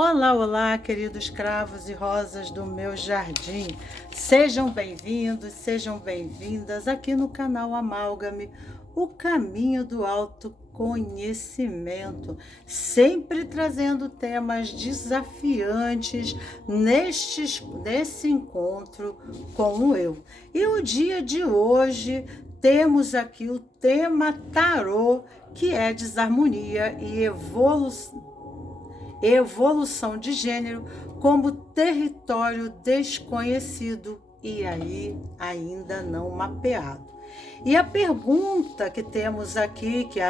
Olá, olá, queridos cravos e rosas do meu jardim. Sejam bem-vindos, sejam bem-vindas aqui no canal Amálgame, o caminho do autoconhecimento, sempre trazendo temas desafiantes nesse encontro com o eu. E o dia de hoje temos aqui o tema tarô, que é desarmonia e evolução de gênero como território desconhecido e aí ainda não mapeado. E a pergunta que temos aqui, que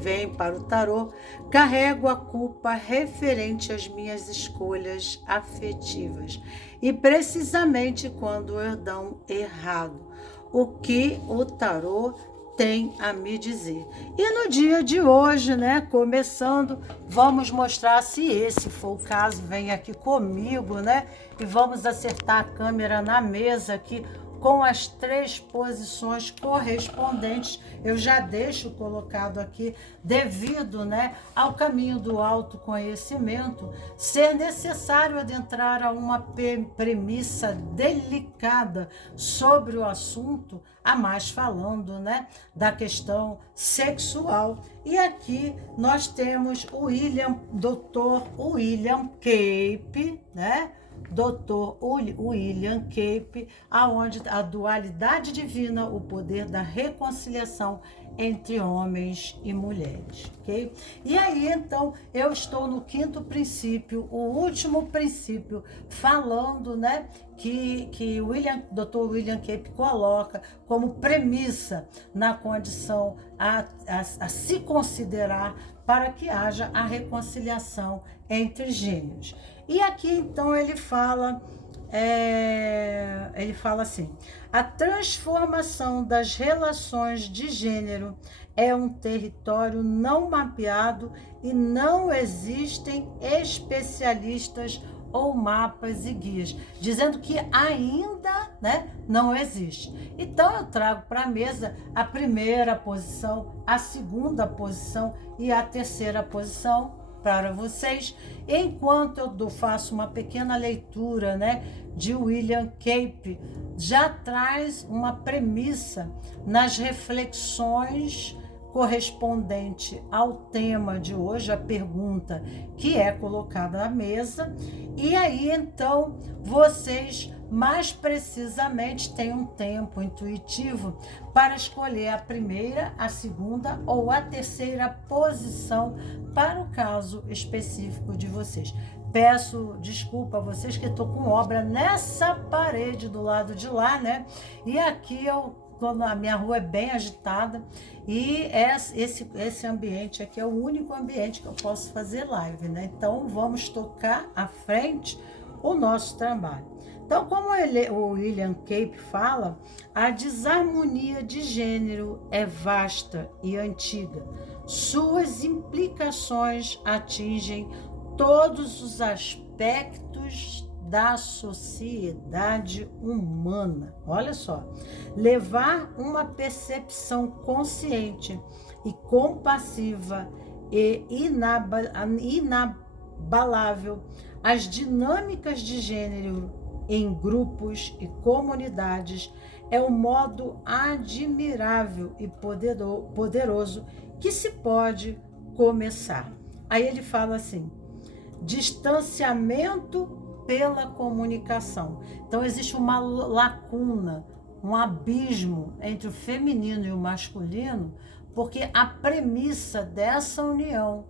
vem para o tarô: carrego a culpa referente às minhas escolhas afetivas e precisamente quando eu dão errado. O que o tarô tem a me dizer? E no dia de hoje, né, começando, vamos mostrar, se esse for o caso, vem aqui comigo, né, e vamos acertar a câmera na mesa aqui com as 3 posições correspondentes. Eu já deixo colocado aqui, devido, né, ao caminho do autoconhecimento, ser necessário adentrar a uma premissa delicada sobre o assunto, a mais falando, né, da questão sexual. E aqui nós temos o Dr. William Cape, né? Dr. William Cape, aonde a dualidade divina, o poder da reconciliação entre homens e mulheres, ok? E aí, então, eu estou no 5º princípio, o último princípio, falando, né, que Dr. William Cape coloca como premissa na condição a se considerar para que haja a reconciliação entre gêneros. E aqui, então, ele fala assim: a transformação das relações de gênero é um território não mapeado e não existem especialistas ou mapas e guias, dizendo que ainda, né, não existe. Então eu trago para a mesa a primeira posição, a segunda posição e a terceira posição para vocês, enquanto eu faço uma pequena leitura, né, de William Cape, já traz uma premissa nas reflexões correspondente ao tema de hoje, a pergunta que é colocada na mesa, e aí então vocês mais precisamente têm um tempo intuitivo para escolher a primeira, a segunda ou a terceira posição para o caso específico de vocês. Peço desculpa a vocês que estou com obra nessa parede do lado de lá, né? E aqui a minha rua é bem agitada e esse ambiente aqui é o único ambiente que eu posso fazer live, né? Então vamos tocar à frente o nosso trabalho. Então, como o William Cape fala, a desarmonia de gênero é vasta e antiga. Suas implicações atingem todos os aspectos da sociedade humana. Olha só, levar uma percepção consciente e compassiva e inabalável às dinâmicas de gênero em grupos e comunidades é um modo admirável e poderoso que se pode começar. Aí ele fala assim: distanciamento pela comunicação. Então existe uma lacuna, um abismo entre o feminino e o masculino, porque a premissa dessa união,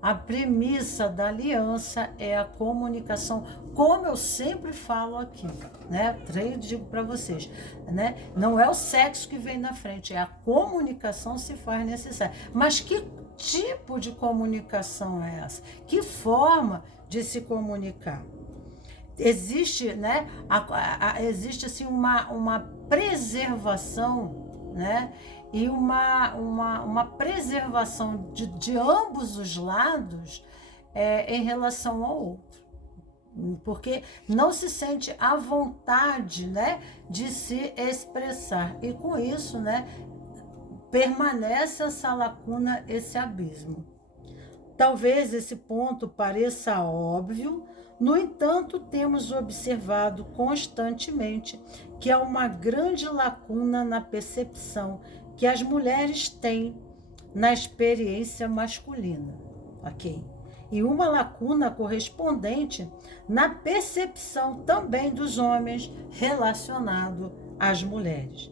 a premissa da aliança é a comunicação, como eu sempre falo aqui, né? Eu digo para vocês, né? Não é o sexo que vem na frente, é a comunicação se faz necessária. Mas que tipo de comunicação é essa? Que forma de se comunicar? Existe, né? Existe assim uma preservação, né? E uma preservação de ambos os lados em relação ao outro. Porque não se sente à vontade, né, de se expressar. E com isso, né, permanece essa lacuna, esse abismo. Talvez esse ponto pareça óbvio, no entanto, temos observado constantemente que há uma grande lacuna na percepção que as mulheres têm na experiência masculina, ok? E uma lacuna correspondente na percepção também dos homens relacionado às mulheres.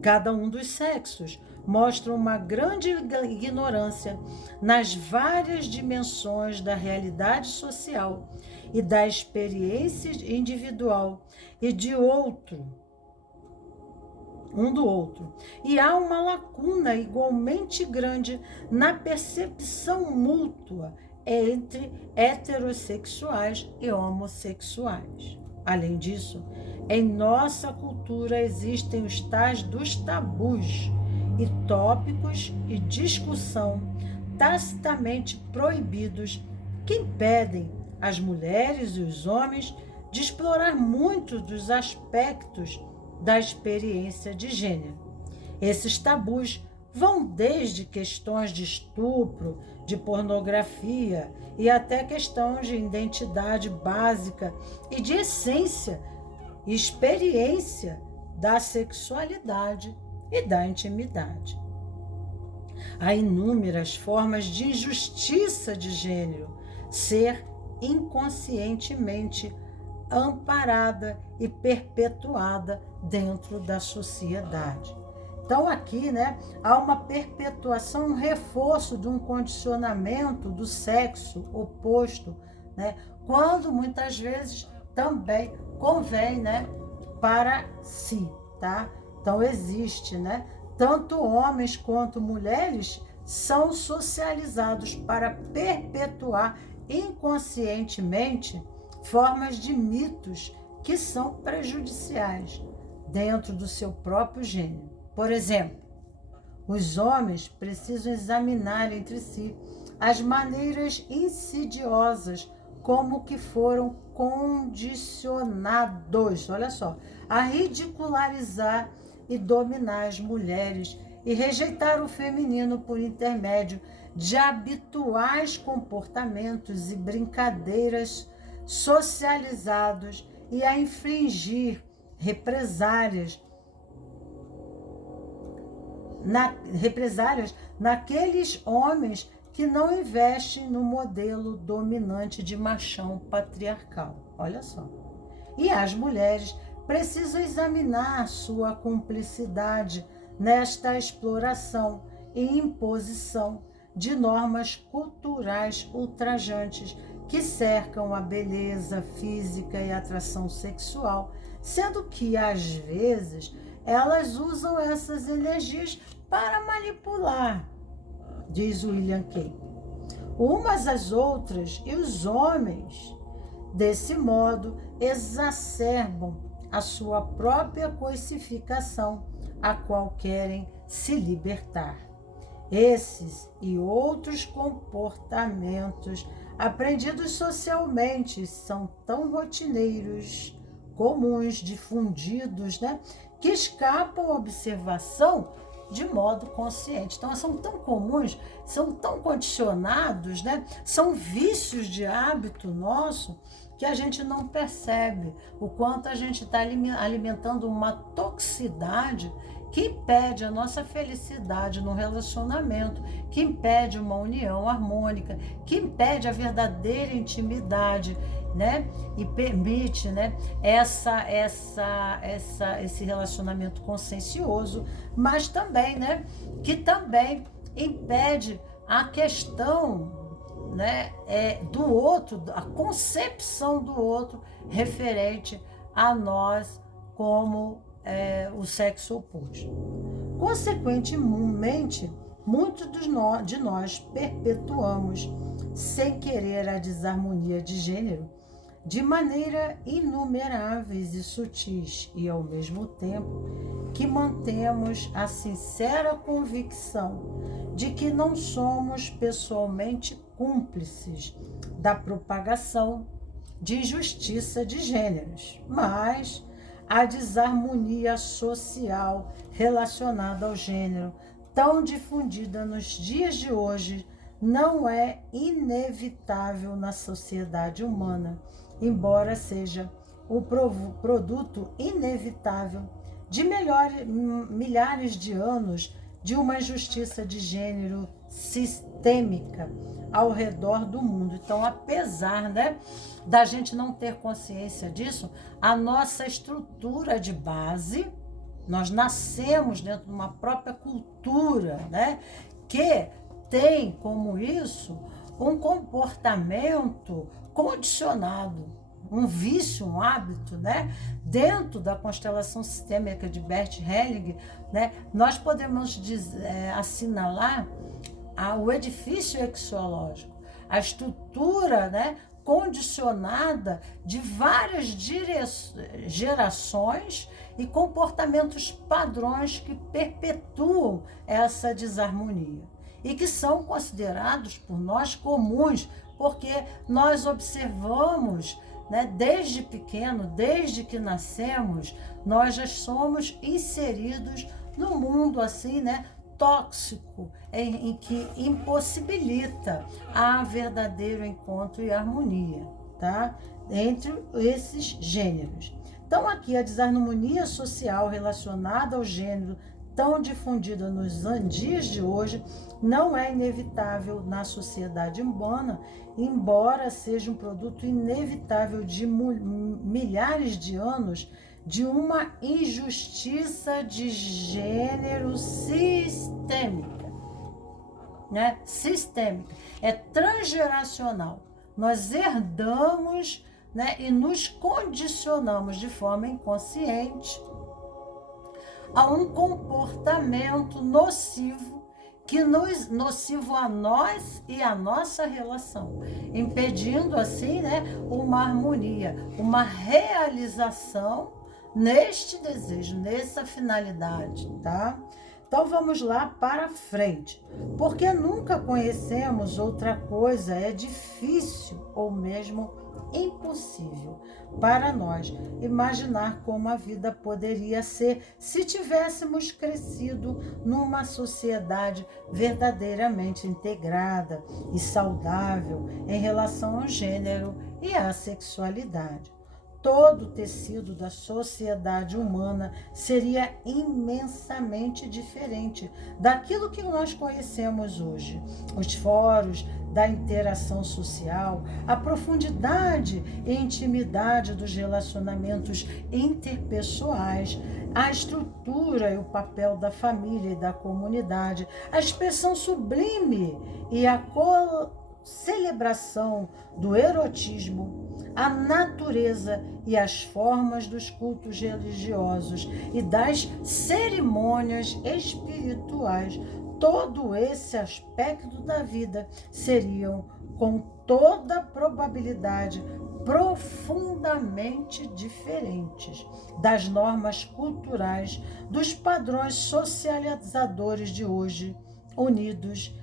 Cada um dos sexos mostra uma grande ignorância nas várias dimensões da realidade social e da experiência individual e de outro, um do outro. E há uma lacuna igualmente grande na percepção mútua entre heterossexuais e homossexuais. Além disso, em nossa cultura existem os tais dos tabus e tópicos e discussão tacitamente proibidos que impedem as mulheres e os homens de explorar muitos dos aspectos da experiência de gênero. Esses tabus vão desde questões de estupro, de pornografia e até questões de identidade básica e de essência e experiência da sexualidade e da intimidade. Há inúmeras formas de injustiça de gênero ser inconscientemente amparada e perpetuada dentro da sociedade. Então aqui, há uma perpetuação, um reforço de um condicionamento do sexo oposto, quando muitas vezes também convém, para si, tá? Então existe, tanto homens quanto mulheres são socializados para perpetuar inconscientemente formas de mitos que são prejudiciais dentro do seu próprio gênero. Por exemplo, os homens precisam examinar entre si as maneiras insidiosas como que foram condicionados, olha só, a ridicularizar e dominar as mulheres e rejeitar o feminino por intermédio de habituais comportamentos e brincadeiras socializados e a infligir represálias naqueles homens que não investem no modelo dominante de machão patriarcal. Olha só. E as mulheres precisam examinar sua cumplicidade nesta exploração e imposição de normas culturais ultrajantes que cercam a beleza física e a atração sexual, sendo que, às vezes, elas usam essas energias para manipular, diz William Kay, umas às outras, e os homens, desse modo, exacerbam a sua própria coisificação, a qual querem se libertar. Esses e outros comportamentos aprendidos socialmente são tão rotineiros, comuns, difundidos, que escapam à observação de modo consciente. Então, são tão comuns, são tão condicionados, são vícios de hábito nosso que a gente não percebe o quanto a gente está alimentando uma toxicidade que impede a nossa felicidade no relacionamento, que impede uma união harmônica, que impede a verdadeira intimidade, e permite, esse relacionamento consciencioso, mas também, que também impede a questão, do outro, a concepção do outro referente a nós como o sexo oposto. Consequentemente, muitos de nós perpetuamos, sem querer, a desarmonia de gênero de maneira inumeráveis e sutis, e ao mesmo tempo que mantemos a sincera convicção de que não somos pessoalmente cúmplices da propagação de injustiça de gêneros, mas a desarmonia social relacionada ao gênero, tão difundida nos dias de hoje, não é inevitável na sociedade humana, embora seja o produto inevitável de milhares de anos de uma injustiça de gênero sistêmica ao redor do mundo. Então, apesar, né, da gente não ter consciência disso, a nossa estrutura de base, nós nascemos dentro de uma própria cultura, né, que tem como isso um comportamento condicionado, um vício, um hábito, né? Dentro da constelação sistêmica de Bert Helling, né? Nós podemos assinalar o edifício axiológico, a estrutura, né, condicionada de várias gerações e comportamentos padrões que perpetuam essa desarmonia e que são considerados por nós comuns, porque nós observamos, né, desde pequeno, desde que nascemos, nós já somos inseridos no mundo assim, né, tóxico, em que impossibilita a verdadeiro encontro e harmonia, tá? Entre esses gêneros. Então, aqui a desarmonia social relacionada ao gênero tão difundida nos dias de hoje não é inevitável na sociedade humana, embora seja um produto inevitável de milhares de anos de uma injustiça de gênero sistêmica, né? Sistêmica, é transgeracional. Nós herdamos, né, e nos condicionamos de forma inconsciente a um comportamento nocivo, nocivo a nós e a nossa relação, impedindo assim, né, uma harmonia, uma realização neste desejo, nessa finalidade, tá? Então vamos lá para frente. Porque nunca conhecemos outra coisa, é difícil ou mesmo impossível para nós imaginar como a vida poderia ser se tivéssemos crescido numa sociedade verdadeiramente integrada e saudável em relação ao gênero e à sexualidade. Todo o tecido da sociedade humana seria imensamente diferente daquilo que nós conhecemos hoje. Os fóruns da interação social, a profundidade e intimidade dos relacionamentos interpessoais, a estrutura e o papel da família e da comunidade, a expressão sublime e a celebração do erotismo, a natureza e as formas dos cultos religiosos e das cerimônias espirituais, todo esse aspecto da vida seriam, com toda probabilidade, profundamente diferentes das normas culturais, dos padrões socializadores de hoje, unidos.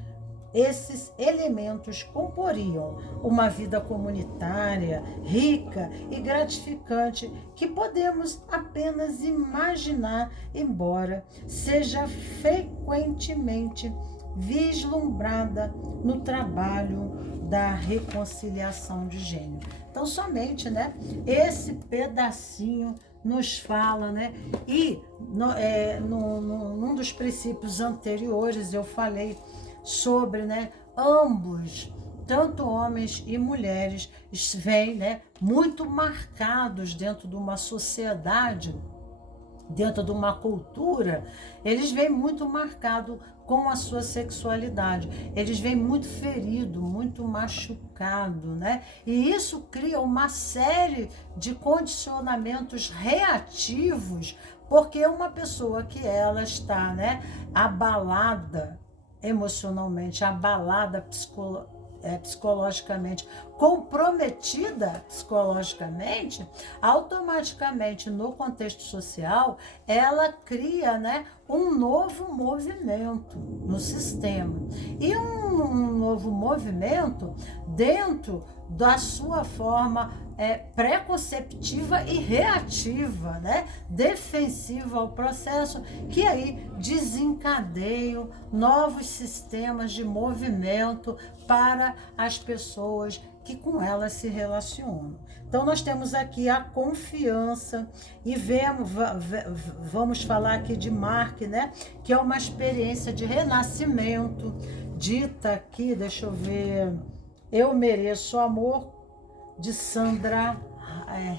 Esses elementos comporiam uma vida comunitária, rica e gratificante que podemos apenas imaginar, embora seja frequentemente vislumbrada no trabalho da reconciliação de gênero. Então, somente, né, esse pedacinho nos fala, né? E num dos princípios anteriores eu falei sobre, né, ambos, tanto homens e mulheres, vêm, né, muito marcados dentro de uma sociedade, dentro de uma cultura, eles vêm muito marcados com a sua sexualidade, eles vêm muito ferido, muito machucado, né? E isso cria uma série de condicionamentos reativos, porque uma pessoa que ela está, né, abalada emocionalmente, abalada psicologicamente, comprometida psicologicamente, automaticamente no contexto social, ela cria, né, um novo movimento no sistema. E um um novo movimento dentro da sua forma preconceptiva e reativa, né? Defensiva ao processo, que aí desencadeiam novos sistemas de movimento para as pessoas que com elas se relacionam. Então, nós temos aqui a confiança e vamos falar aqui de Mark, né? Que é uma experiência de renascimento, dita aqui, deixa eu ver, Eu Mereço Amor, de Sandra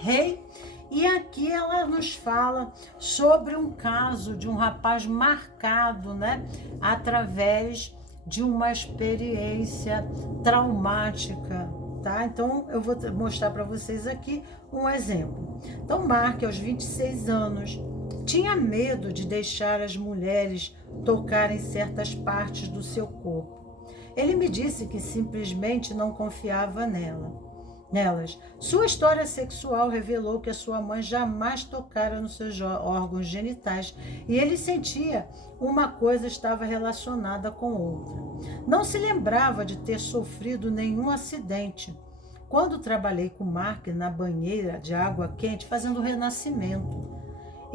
Rey. E aqui ela nos fala sobre um caso de um rapaz marcado, né? Através de uma experiência traumática. Tá? Então, eu vou mostrar para vocês aqui um exemplo. Então, Mark, aos 26 anos, tinha medo de deixar as mulheres tocarem certas partes do seu corpo. Ele me disse que simplesmente não confiava nelas. Sua história sexual revelou que a sua mãe jamais tocara nos seus órgãos genitais e ele sentia uma coisa estava relacionada com outra. Não se lembrava de ter sofrido nenhum acidente. Quando trabalhei com Mark na banheira de água quente, fazendo o renascimento,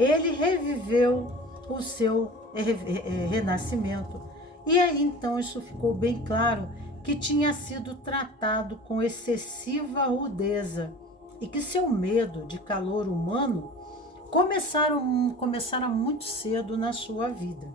ele reviveu o seu renascimento. E aí, então, isso ficou bem claro que tinha sido tratado com excessiva rudeza e que seu medo de calor humano começara muito cedo na sua vida.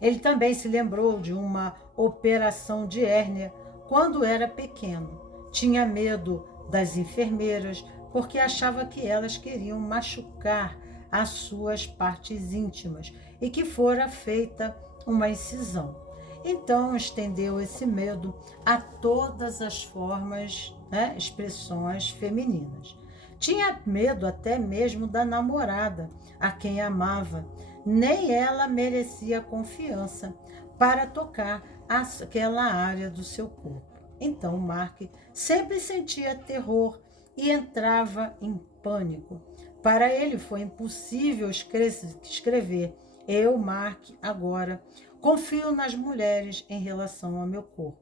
Ele também se lembrou de uma operação de hérnia quando era pequeno. Tinha medo das enfermeiras porque achava que elas queriam machucar as suas partes íntimas e que fora feita uma incisão. Então, estendeu esse medo a todas as formas, né, expressões femininas. Tinha medo até mesmo da namorada, a quem amava. Nem ela merecia confiança para tocar aquela área do seu corpo. Então, Mark sempre sentia terror e entrava em pânico. Para ele foi impossível escrever: Eu, Mark, agora confio nas mulheres em relação ao meu corpo.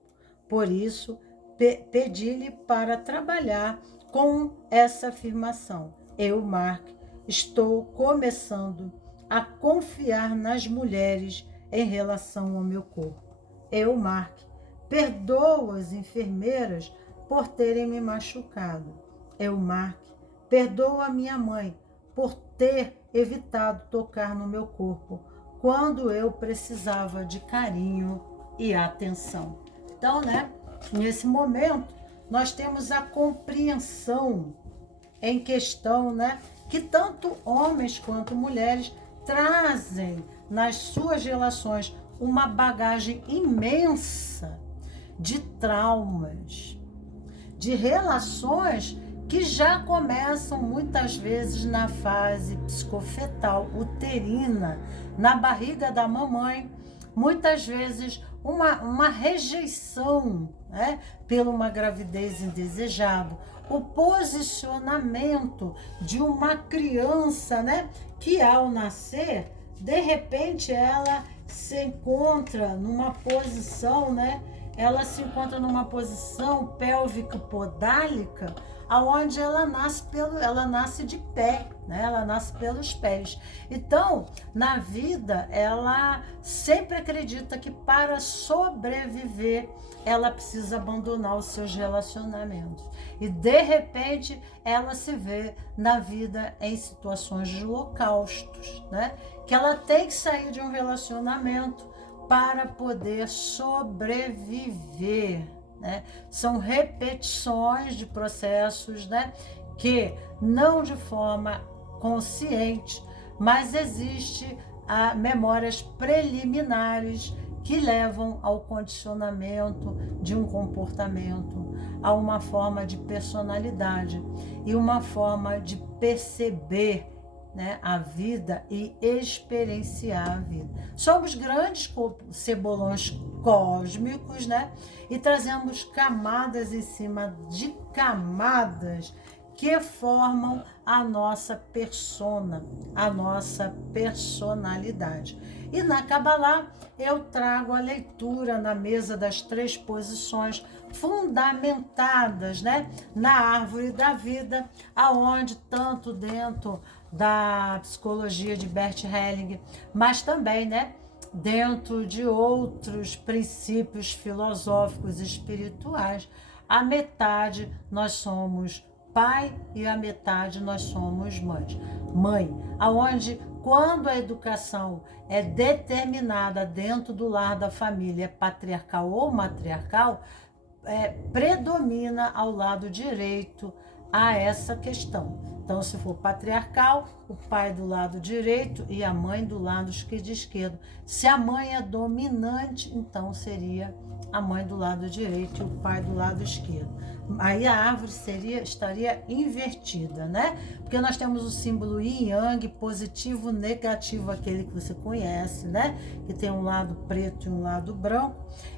Por isso, pedi-lhe para trabalhar com essa afirmação. Eu, Mark, estou começando a confiar nas mulheres em relação ao meu corpo. Eu, Mark, perdoo as enfermeiras por terem me machucado. Eu, Mark, perdoo a minha mãe por ter evitado tocar no meu corpo quando eu precisava de carinho e atenção. Então, né, nesse momento, nós temos a compreensão em questão, né, que tanto homens quanto mulheres trazem nas suas relações uma bagagem imensa de traumas, de relações que já começam muitas vezes na fase psicofetal, uterina, na barriga da mamãe, muitas vezes uma rejeição, né, pela uma gravidez indesejada, o posicionamento de uma criança, né, que ao nascer, de repente ela se encontra numa posição, né, ela se encontra numa posição pélvico-podálica, aonde ela nasce de pé, né? Ela nasce pelos pés. Então, na vida, ela sempre acredita que para sobreviver, ela precisa abandonar os seus relacionamentos. E, de repente, ela se vê na vida em situações de holocaustos, né? Que ela tem que sair de um relacionamento para poder sobreviver, né? São repetições de processos, né, que não de forma consciente, mas existe memórias preliminares que levam ao condicionamento de um comportamento, a uma forma de personalidade e uma forma de perceber, né, a vida e experienciar a vida. Somos grandes cebolões cósmicos, né? E trazemos camadas em cima de camadas que formam a nossa persona, a nossa personalidade. E na Kabbalah eu trago a leitura na mesa das 3 posições fundamentadas, né, na árvore da vida, aonde tanto dentro da psicologia de Bert Helling, mas também, né, dentro de outros princípios filosóficos e espirituais, a metade nós somos pai e a metade nós somos mãe, aonde quando a educação é determinada dentro do lar da família, patriarcal ou matriarcal, predomina ao lado direito a essa questão. Então, se for patriarcal, o pai do lado direito e a mãe do lado esquerdo. Se a mãe é dominante, então seria a mãe do lado direito e o pai do lado esquerdo. Aí a árvore estaria invertida, né? Porque nós temos o símbolo yin yang, positivo, negativo, aquele que você conhece, né? Que tem um lado preto e um lado branco.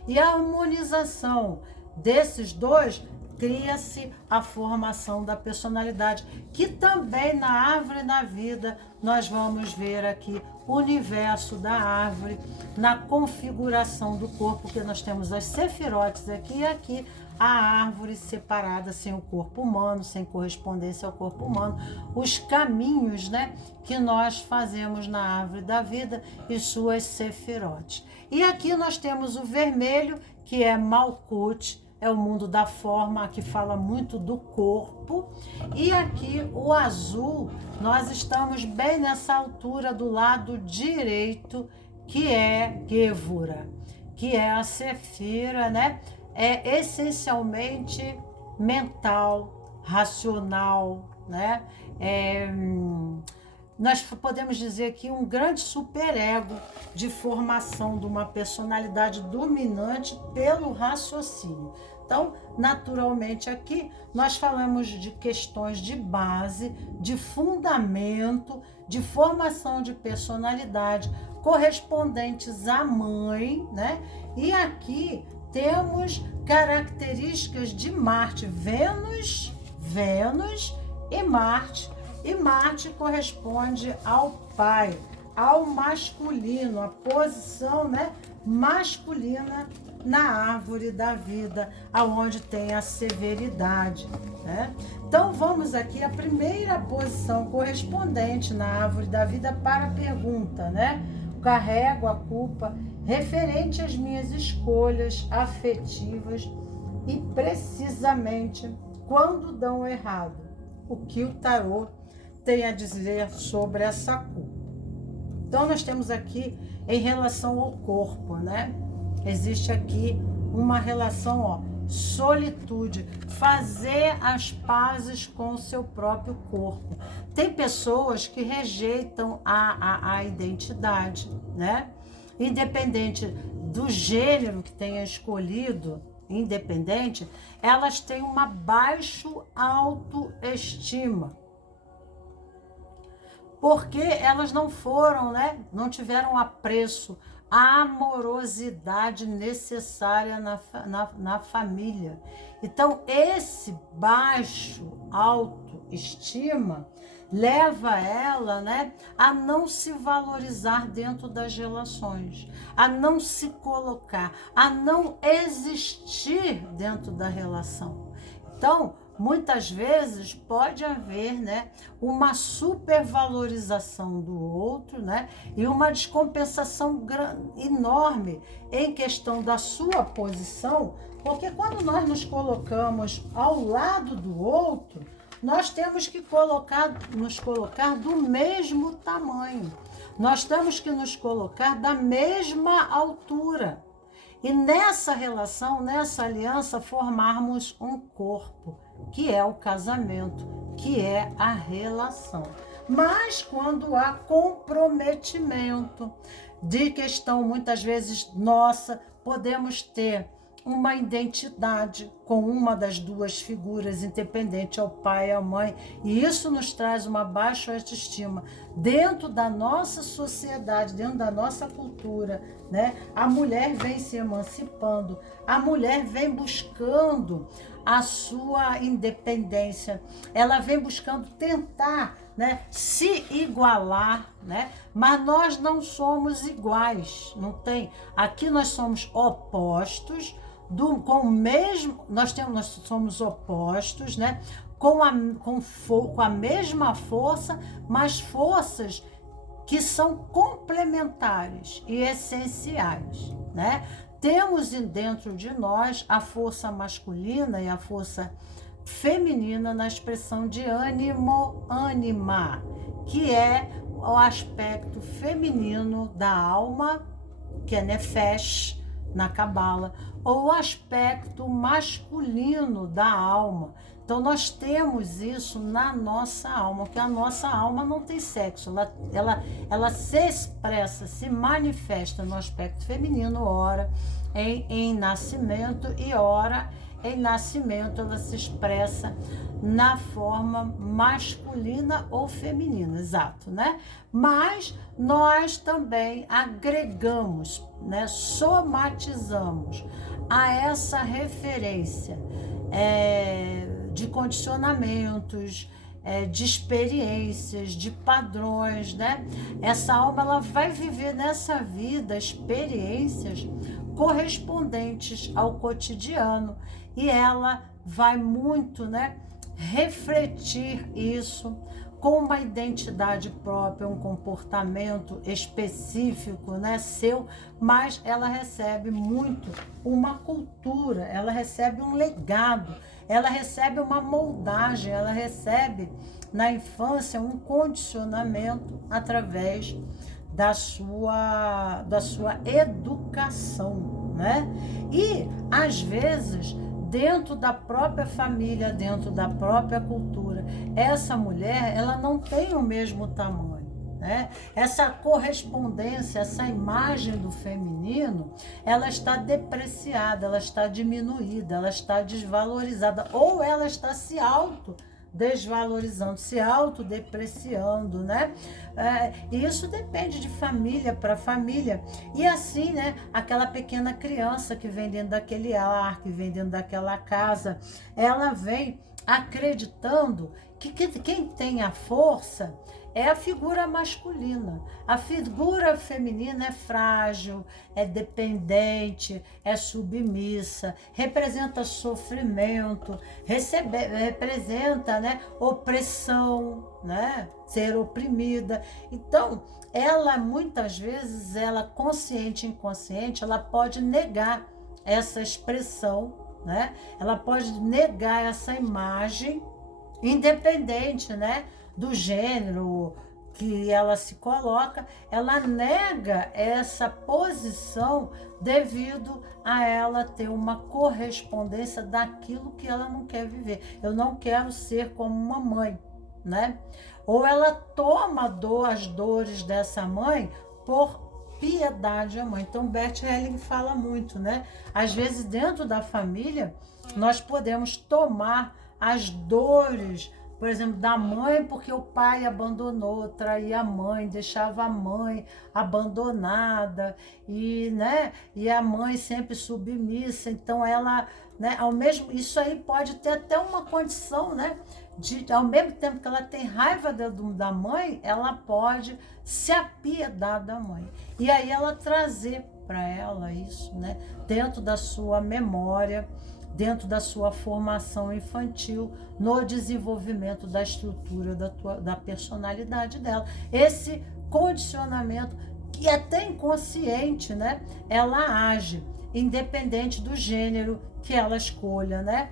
E a harmonização desses dois cria-se a formação da personalidade, que também na árvore da vida nós vamos ver aqui o universo da árvore, na configuração do corpo, que nós temos as sefirotes aqui e aqui, a árvore separada sem o corpo humano, sem correspondência ao corpo humano, os caminhos, né, que nós fazemos na árvore da vida e suas sefirotes. E aqui nós temos o vermelho, que é Malkuth, é o mundo da forma, que fala muito do corpo. E aqui o azul, nós estamos bem nessa altura do lado direito, que é Gevura, que é a Sefira, né? É essencialmente mental, racional, né? Nós podemos dizer que um grande superego de formação de uma personalidade dominante pelo raciocínio. Então, naturalmente aqui nós falamos de questões de base, de fundamento, de formação de personalidade correspondentes à mãe, né? E aqui temos características de Marte, Vênus e Marte. E Marte corresponde ao pai, ao masculino, a posição, né, masculina na árvore da vida, aonde tem a severidade, né? Então vamos aqui à primeira posição correspondente na árvore da vida para a pergunta, né? Carrego a culpa referente às minhas escolhas afetivas e precisamente quando dão errado. O que o tarô tem a dizer sobre essa culpa? Então nós temos aqui em relação ao corpo, né? Existe aqui uma relação, ó, solitude, fazer as pazes com o seu próprio corpo. Tem pessoas que rejeitam a identidade, né? Independente do gênero que tenha escolhido, independente, elas têm uma baixa autoestima. Porque elas não foram, né? Não tiveram apreço, a amorosidade necessária na família. Então, esse baixo autoestima leva ela, né, a não se valorizar dentro das relações, a não se colocar, a não existir dentro da relação. Então, muitas vezes pode haver, né, uma supervalorização do outro, né, e uma descompensação enorme em questão da sua posição, porque quando nós nos colocamos ao lado do outro, nós temos que nos colocar do mesmo tamanho, nós temos que nos colocar da mesma altura. E nessa relação, nessa aliança, formarmos um corpo, que é o casamento, que é a relação. Mas quando há comprometimento de questão, muitas vezes, nossa, podemos ter uma identidade com uma das duas figuras, independente ao pai e à mãe, e isso nos traz uma baixa autoestima dentro da nossa sociedade, dentro da nossa cultura, né? A mulher vem se emancipando, a mulher vem buscando a sua independência, ela vem buscando tentar, né, se igualar, né? Mas nós não somos iguais, não tem. Aqui nós somos opostos, com o mesmo, nós somos opostos, né? Com a mesma força, mas forças que são complementares e essenciais, né? Temos dentro de nós a força masculina e a força feminina na expressão de ânimo, ânima, que é o aspecto feminino da alma, que é nefesh na Cabala, ou o aspecto masculino da alma. Então nós temos isso na nossa alma, que a nossa alma não tem sexo, ela se expressa, se manifesta no aspecto feminino, ora em nascimento, e ora em nascimento ela se expressa na forma masculina ou feminina, exato, né? Mas nós também agregamos, né, somatizamos a essa referência de condicionamentos, de experiências, de padrões, né? Essa alma ela vai viver nessa vida experiências correspondentes ao cotidiano e ela vai muito, né, refletir isso com uma identidade própria, um comportamento específico, né, seu, mas ela recebe muito uma cultura, ela recebe um legado, ela recebe uma moldagem, ela recebe na infância um condicionamento através da sua educação, né? E às vezes dentro da própria família, dentro da própria cultura, essa mulher, ela não tem o mesmo tamanho, né? Essa correspondência, essa imagem do feminino, ela está depreciada, ela está diminuída, ela está desvalorizada, ou ela está se desvalorizando, se autodepreciando, né? E isso depende de família para família. E assim, né? Aquela pequena criança que vem dentro daquele lar, que vem dentro daquela casa, ela vem acreditando que quem tem a força é a figura masculina. A figura feminina é frágil, é dependente, é submissa, representa sofrimento, representa, né, opressão, né, ser oprimida. Então, ela muitas vezes, ela consciente e inconsciente, ela pode negar essa expressão, né? Ela pode negar essa imagem, independente, né, do gênero que ela se coloca, ela nega essa posição devido a ela ter uma correspondência daquilo que ela não quer viver. Eu não quero ser como uma mãe, né? Ou ela toma as dores dessa mãe por piedade à mãe. Então, Bert Helling fala muito, né? Às vezes, dentro da família, nós podemos tomar as dores, por exemplo, da mãe, porque o pai abandonou, traía a mãe, deixava a mãe abandonada, e, né, e a mãe sempre submissa. Então ela, né, isso aí pode ter até uma condição, né, ao mesmo tempo que ela tem raiva da mãe, ela pode se apiedar da mãe. E aí ela trazer para ela isso, né, dentro da sua memória, dentro da sua formação infantil, no desenvolvimento da estrutura da personalidade dela. Esse condicionamento, que é até inconsciente, né? Ela age, independente do gênero que ela escolha, né?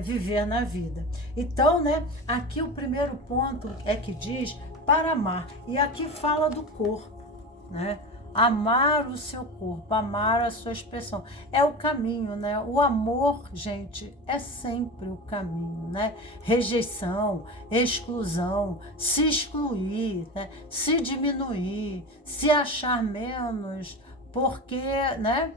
Viver na vida. Então, né? Aqui o primeiro ponto é que diz para amar. E aqui fala do corpo, né? Amar o seu corpo, amar a sua expressão. É o caminho, né? O amor, gente, é sempre o caminho, né? Rejeição, exclusão, se excluir, né? Se diminuir, se achar menos, porque, né?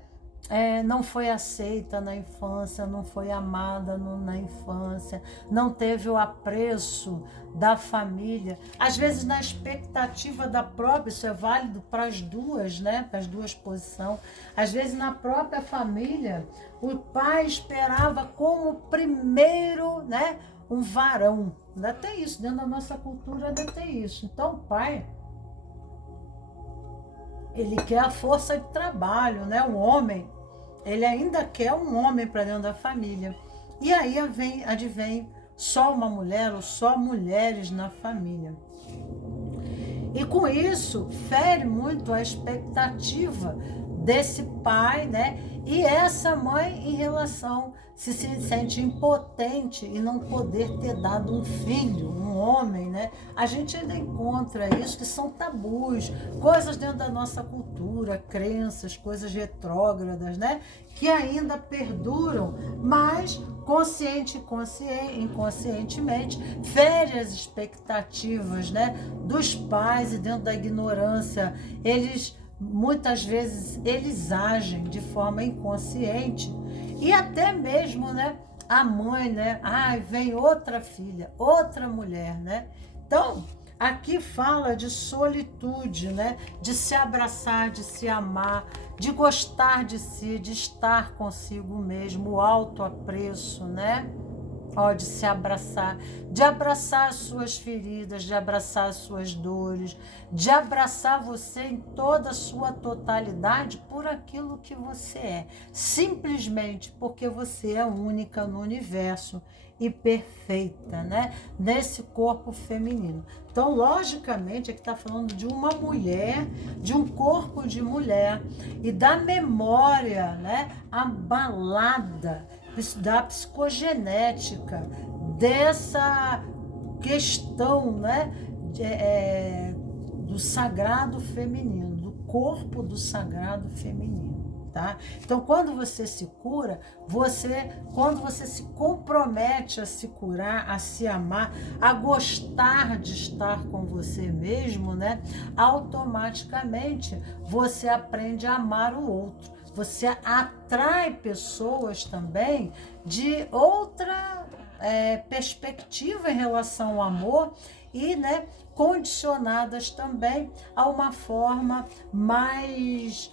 não foi aceita na infância, não foi amada na infância, não teve o apreço da família, às vezes na expectativa da própria, isso é válido para as duas, né? Para as duas posições. Às vezes na própria família, o pai esperava como primeiro, né? Um varão. Ainda tem isso, dentro da nossa cultura ainda tem isso. Então o pai, ele quer a força de trabalho, né? O homem, ele ainda quer um homem para dentro da família. E aí advém só uma mulher ou só mulheres na família. E com isso, fere muito a expectativa desse pai, né? E essa mãe em relação, se sente impotente e não poder ter dado um filho, um homem, né? A gente ainda encontra isso, que são tabus, coisas dentro da nossa cultura, crenças, coisas retrógradas, né? Que ainda perduram, mas inconscientemente, fere as expectativas, né, dos pais, e dentro da ignorância, muitas vezes eles agem de forma inconsciente, e até mesmo, né, a mãe, né, vem outra filha, outra mulher, né? Então, aqui fala de solitude, né? De se abraçar, de se amar, de gostar de si, de estar consigo mesmo, o autoapreço, né? De se abraçar, de abraçar as suas feridas, de abraçar as suas dores, de abraçar você em toda a sua totalidade por aquilo que você é, simplesmente porque você é única no universo e perfeita, né? Nesse corpo feminino. Então, logicamente, aqui está falando de uma mulher, de um corpo de mulher e da memória, né? Abalada, da psicogenética, dessa questão, né, do sagrado feminino, do corpo do sagrado feminino, tá? Então, quando você se cura, quando você se compromete a se curar, a se amar, a gostar de estar com você mesmo, né, automaticamente você aprende a amar o outro. Você atrai pessoas também de outra perspectiva em relação ao amor e, né, condicionadas também a uma forma mais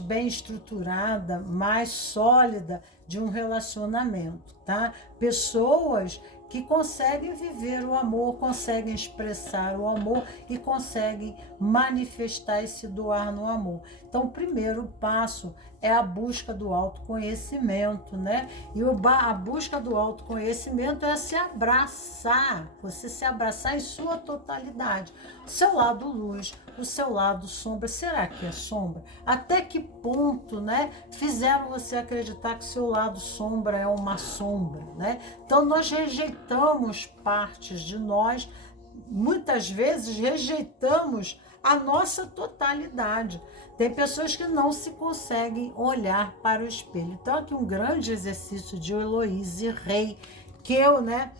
bem estruturada, mais sólida de um relacionamento, tá? Pessoas que conseguem viver o amor, conseguem expressar o amor e conseguem manifestar e se doar no amor. Então, o primeiro passo é a busca do autoconhecimento, né? E a busca do autoconhecimento é se abraçar, você se abraçar em sua totalidade. O seu lado luz, o seu lado sombra, será que é sombra? Até que ponto, né, fizeram você acreditar que o seu lado sombra é uma sombra, né? Então, nós rejeitamos partes de nós, muitas vezes rejeitamos a nossa totalidade. Tem pessoas que não se conseguem olhar para o espelho. Então, aqui um grande exercício de Heloíse Rei, que eu, né,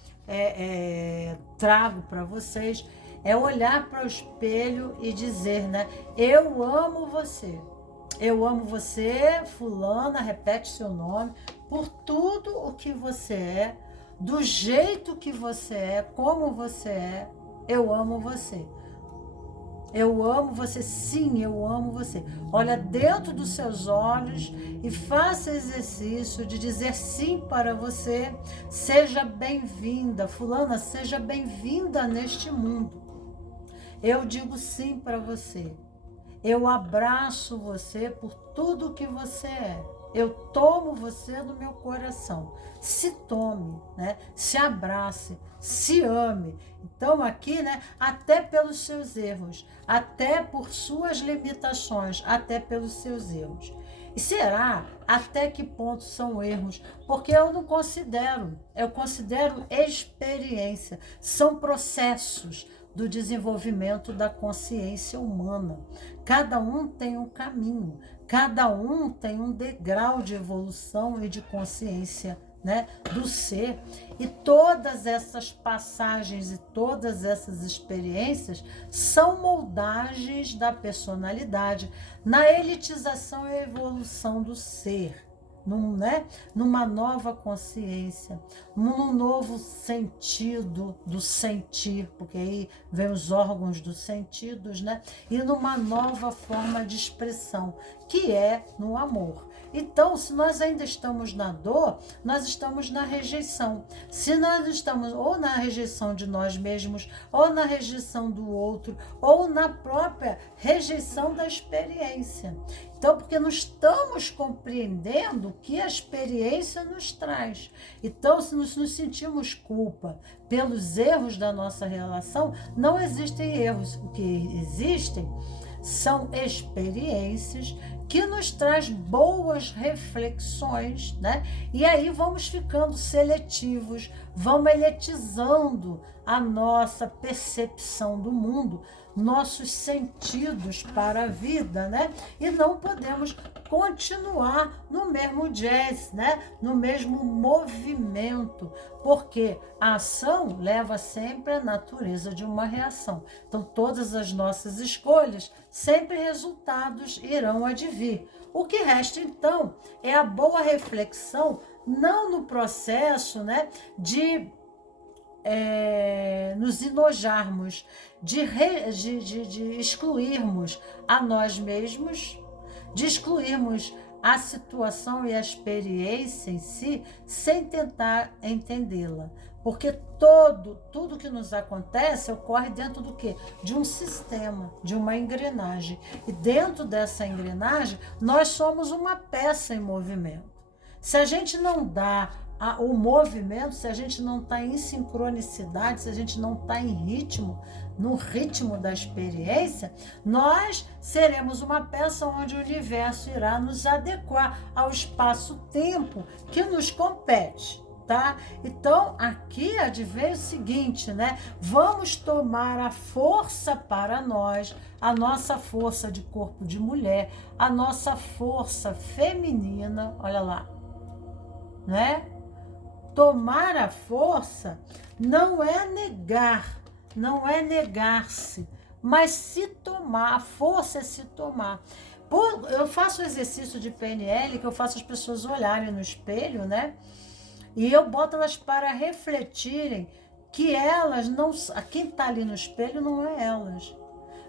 trago para vocês, é olhar para o espelho e dizer, né, eu amo você. Eu amo você, fulana, repete seu nome, por tudo o que você é, do jeito que você é, como você é, eu amo você. Eu amo você, sim, eu amo você. Olha dentro dos seus olhos e faça exercício de dizer sim para você. Seja bem-vinda, fulana, seja bem-vinda neste mundo. Eu digo sim para você. Eu abraço você por tudo que você é. Eu tomo você no meu coração. Se tome, né? Se abrace, se ame. Então aqui, né, até pelos seus erros, até por suas limitações, até pelos seus erros. E será até que ponto são erros? Porque eu não considero, eu considero experiência, são processos do desenvolvimento da consciência humana. Cada um tem um caminho, cada um tem um degrau de evolução e de consciência né, do ser. E todas essas passagens e todas essas experiências são moldagens da personalidade na elitização e evolução do ser. Numa nova consciência, num novo sentido do sentir, porque aí vem os órgãos dos sentidos, né? E numa nova forma de expressão, que é no amor. Então, se nós ainda estamos na dor, nós estamos na rejeição. Se nós estamos ou na rejeição de nós mesmos, ou na rejeição do outro, ou na própria rejeição da experiência. Então, porque não estamos compreendendo o que a experiência nos traz. Então, se nos sentimos culpa pelos erros da nossa relação, não existem erros. O que existem são experiências que nos traz boas reflexões, né? E aí vamos ficando seletivos, vamos eletizando a nossa percepção do mundo, nossos sentidos para a vida, né? E não podemos continuar no mesmo jazz, né? No mesmo movimento, porque a ação leva sempre à natureza de uma reação. Então, todas as nossas escolhas, sempre resultados irão advir. O que resta, então, é a boa reflexão, não no processo, né, de nos enojarmos, de excluirmos a nós mesmos, de excluirmos a situação e a experiência em si, sem tentar entendê-la. Porque tudo que nos acontece ocorre dentro do quê? De um sistema, de uma engrenagem. E dentro dessa engrenagem, nós somos uma peça em movimento. Se a gente não dá o movimento, se a gente não está em sincronicidade, se a gente não está em ritmo, no ritmo da experiência, nós seremos uma peça onde o universo irá nos adequar ao espaço-tempo que nos compete. Tá? Então, aqui advém o seguinte, né? Vamos tomar a força para nós, a nossa força de corpo de mulher, a nossa força feminina, olha lá, né? Tomar a força não é negar, não é negar-se, mas se tomar, a força é se tomar. Eu faço o exercício de PNL, que eu faço as pessoas olharem no espelho, né? E eu boto elas para refletirem que elas não... Quem está ali no espelho não é elas.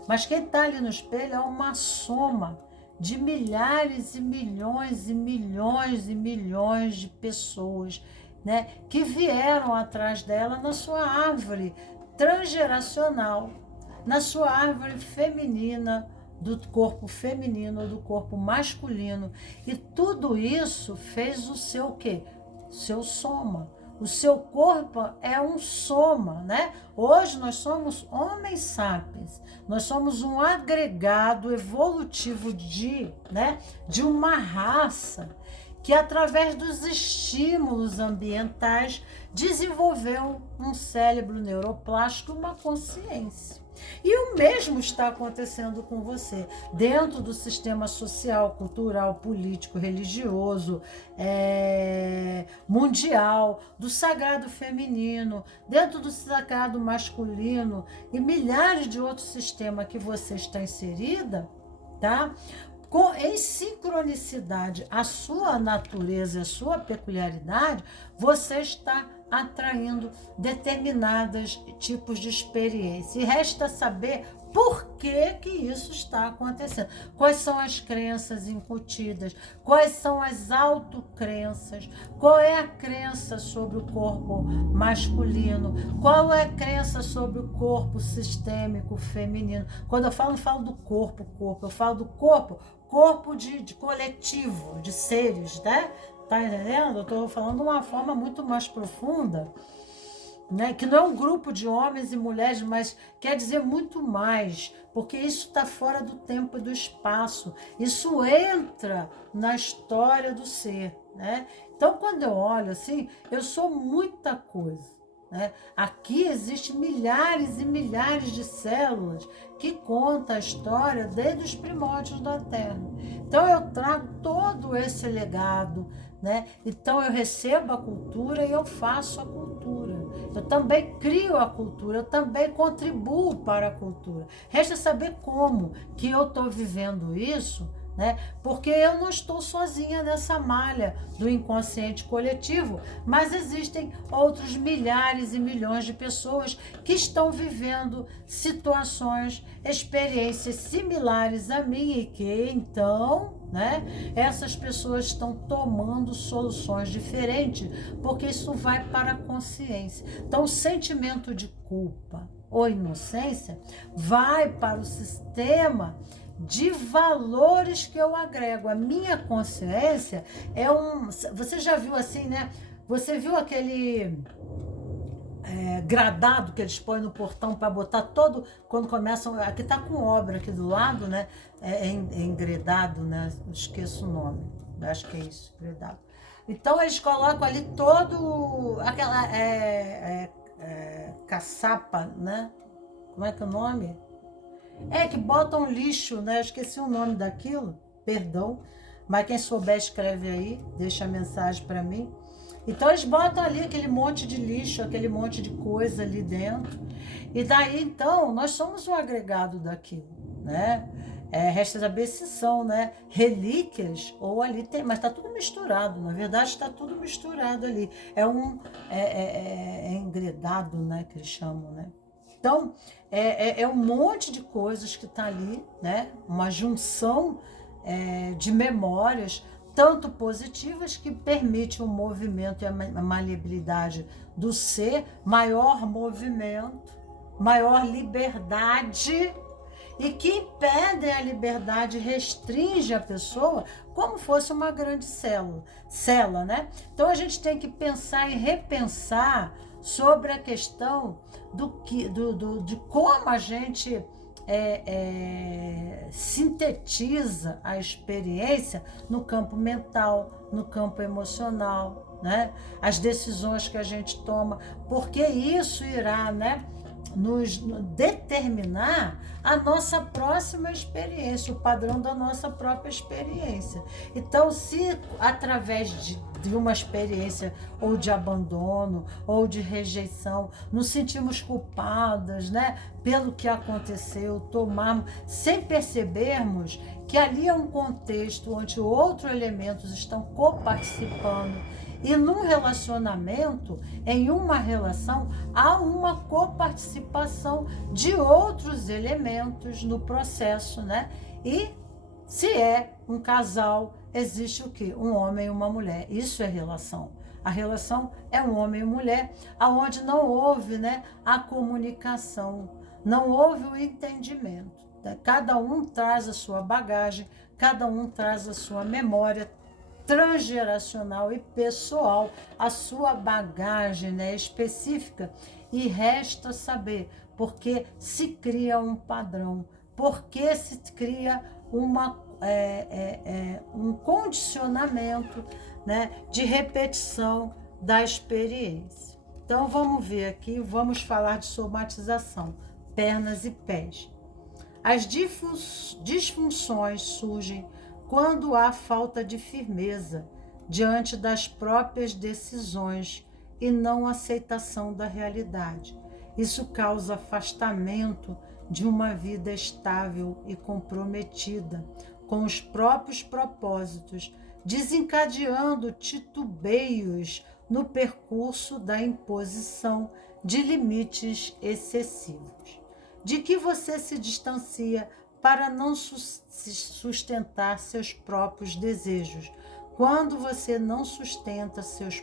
Mas quem está ali no espelho é uma soma de milhares e milhões e milhões e milhões de pessoas, né, que vieram atrás dela na sua árvore transgeracional, na sua árvore feminina, do corpo feminino, do corpo masculino. E tudo isso fez o seu quê? Seu soma. O seu corpo é um soma, né? Hoje nós somos homens sapiens, nós somos um agregado evolutivo de uma raça que, através dos estímulos ambientais, desenvolveu um cérebro neuroplástico, uma consciência. E o mesmo está acontecendo com você, dentro do sistema social, cultural, político, religioso, mundial, do sagrado feminino, dentro do sagrado masculino e milhares de outros sistemas que você está inserida, tá? Em sincronicidade a sua natureza e a sua peculiaridade, você está atraindo determinados tipos de experiência. E resta saber por que isso está acontecendo. Quais são as crenças incutidas? Quais são as autocrenças? Qual é a crença sobre o corpo masculino? Qual é a crença sobre o corpo sistêmico feminino? Quando eu falo, não falo do corpo, eu falo do corpo de coletivo, de seres, né? Tá entendendo? Eu estou falando de uma forma muito mais profunda, né? Que não é um grupo de homens e mulheres, mas quer dizer muito mais, porque isso está fora do tempo e do espaço. Isso entra na história do ser, né? Então, quando eu olho assim, eu sou muita coisa, né? Aqui existem milhares e milhares de células que contam a história desde os primórdios da Terra. Então eu trago todo esse legado, né? Então eu recebo a cultura e eu faço a cultura. Eu também crio a cultura, eu também contribuo para a cultura. Resta saber como que eu estou vivendo isso, né? Porque eu não estou sozinha nessa malha do inconsciente coletivo, mas existem outros milhares e milhões de pessoas que estão vivendo situações, experiências similares a mim e que então, né, essas pessoas estão tomando soluções diferentes, porque isso vai para a consciência. Então, o sentimento de culpa ou inocência vai para o sistema de valores que eu agrego. A minha consciência é um... Você já viu assim, né? Você viu aquele gradado que eles põem no portão para botar todo... Quando começam... Aqui tá com obra aqui do lado, né? É engredado, né? Esqueço o nome. Acho que é isso, engredado. Então eles colocam ali todo... Aquela caçapa, né? Como é que é o nome? Que botam lixo, né? Eu esqueci o nome daquilo, perdão. Mas quem souber escreve aí, deixa a mensagem para mim. Então eles botam ali aquele monte de lixo, aquele monte de coisa ali dentro. E daí então nós somos um agregado daquilo, né? Resta saber se são, né, relíquias ou ali tem, mas está tudo misturado. Na verdade está tudo misturado ali. É engredado, né, que eles chamam, né? Então, um monte de coisas que está ali, né? Uma junção de memórias, tanto positivas, que permite o movimento e a maleabilidade do ser, maior movimento, maior liberdade, e que impedem a liberdade, restringe a pessoa como fosse uma grande célula, né? Então, a gente tem que pensar e repensar sobre a questão de como a gente sintetiza a experiência no campo mental, no campo emocional, né? As decisões que a gente toma, porque isso irá, né, nos determinar a nossa próxima experiência, o padrão da nossa própria experiência. Então, se através de uma experiência ou de abandono ou de rejeição, nos sentimos culpadas, né, pelo que aconteceu, tomarmos, sem percebermos que ali é um contexto onde outros elementos estão coparticipando. E num relacionamento, em uma relação, há uma coparticipação de outros elementos no processo, né? E se é um casal, existe o quê? Um homem e uma mulher. Isso é relação. A relação é um homem e mulher, aonde não houve, né, a comunicação, não houve o entendimento. Cada um traz a sua bagagem, cada um traz a sua memória transgeracional e pessoal, a sua bagagem, né, específica, e resta saber porque se cria um padrão, porque se cria um condicionamento, né, de repetição da experiência. Então vamos ver aqui, vamos falar de somatização, pernas e pés. As disfunções surgem quando há falta de firmeza diante das próprias decisões e não aceitação da realidade. Isso causa afastamento de uma vida estável e comprometida com os próprios propósitos, desencadeando titubeios no percurso da imposição de limites excessivos. De que você se distancia para não sustentar seus próprios desejos. Quando você não sustenta seus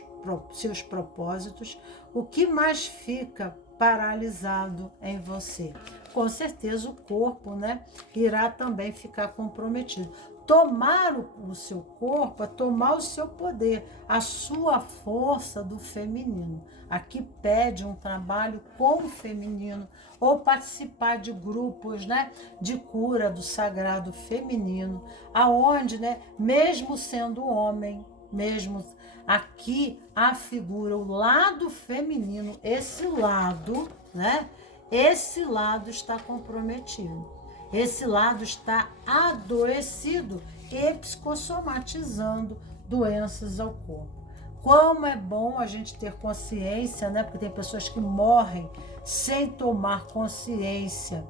propósitos, o que mais fica paralisado em você? Com certeza o corpo, né, irá também ficar comprometido. Tomar o seu corpo é tomar o seu poder, a sua força do feminino. Aqui pede um trabalho com o feminino, ou participar de grupos, né, de cura do sagrado feminino, aonde, né, mesmo sendo homem, mesmo aqui afigura o lado feminino, esse lado, né, esse lado está comprometido. Esse lado está adoecido e psicossomatizando doenças ao corpo. Como é bom a gente ter consciência, né? Porque tem pessoas que morrem sem tomar consciência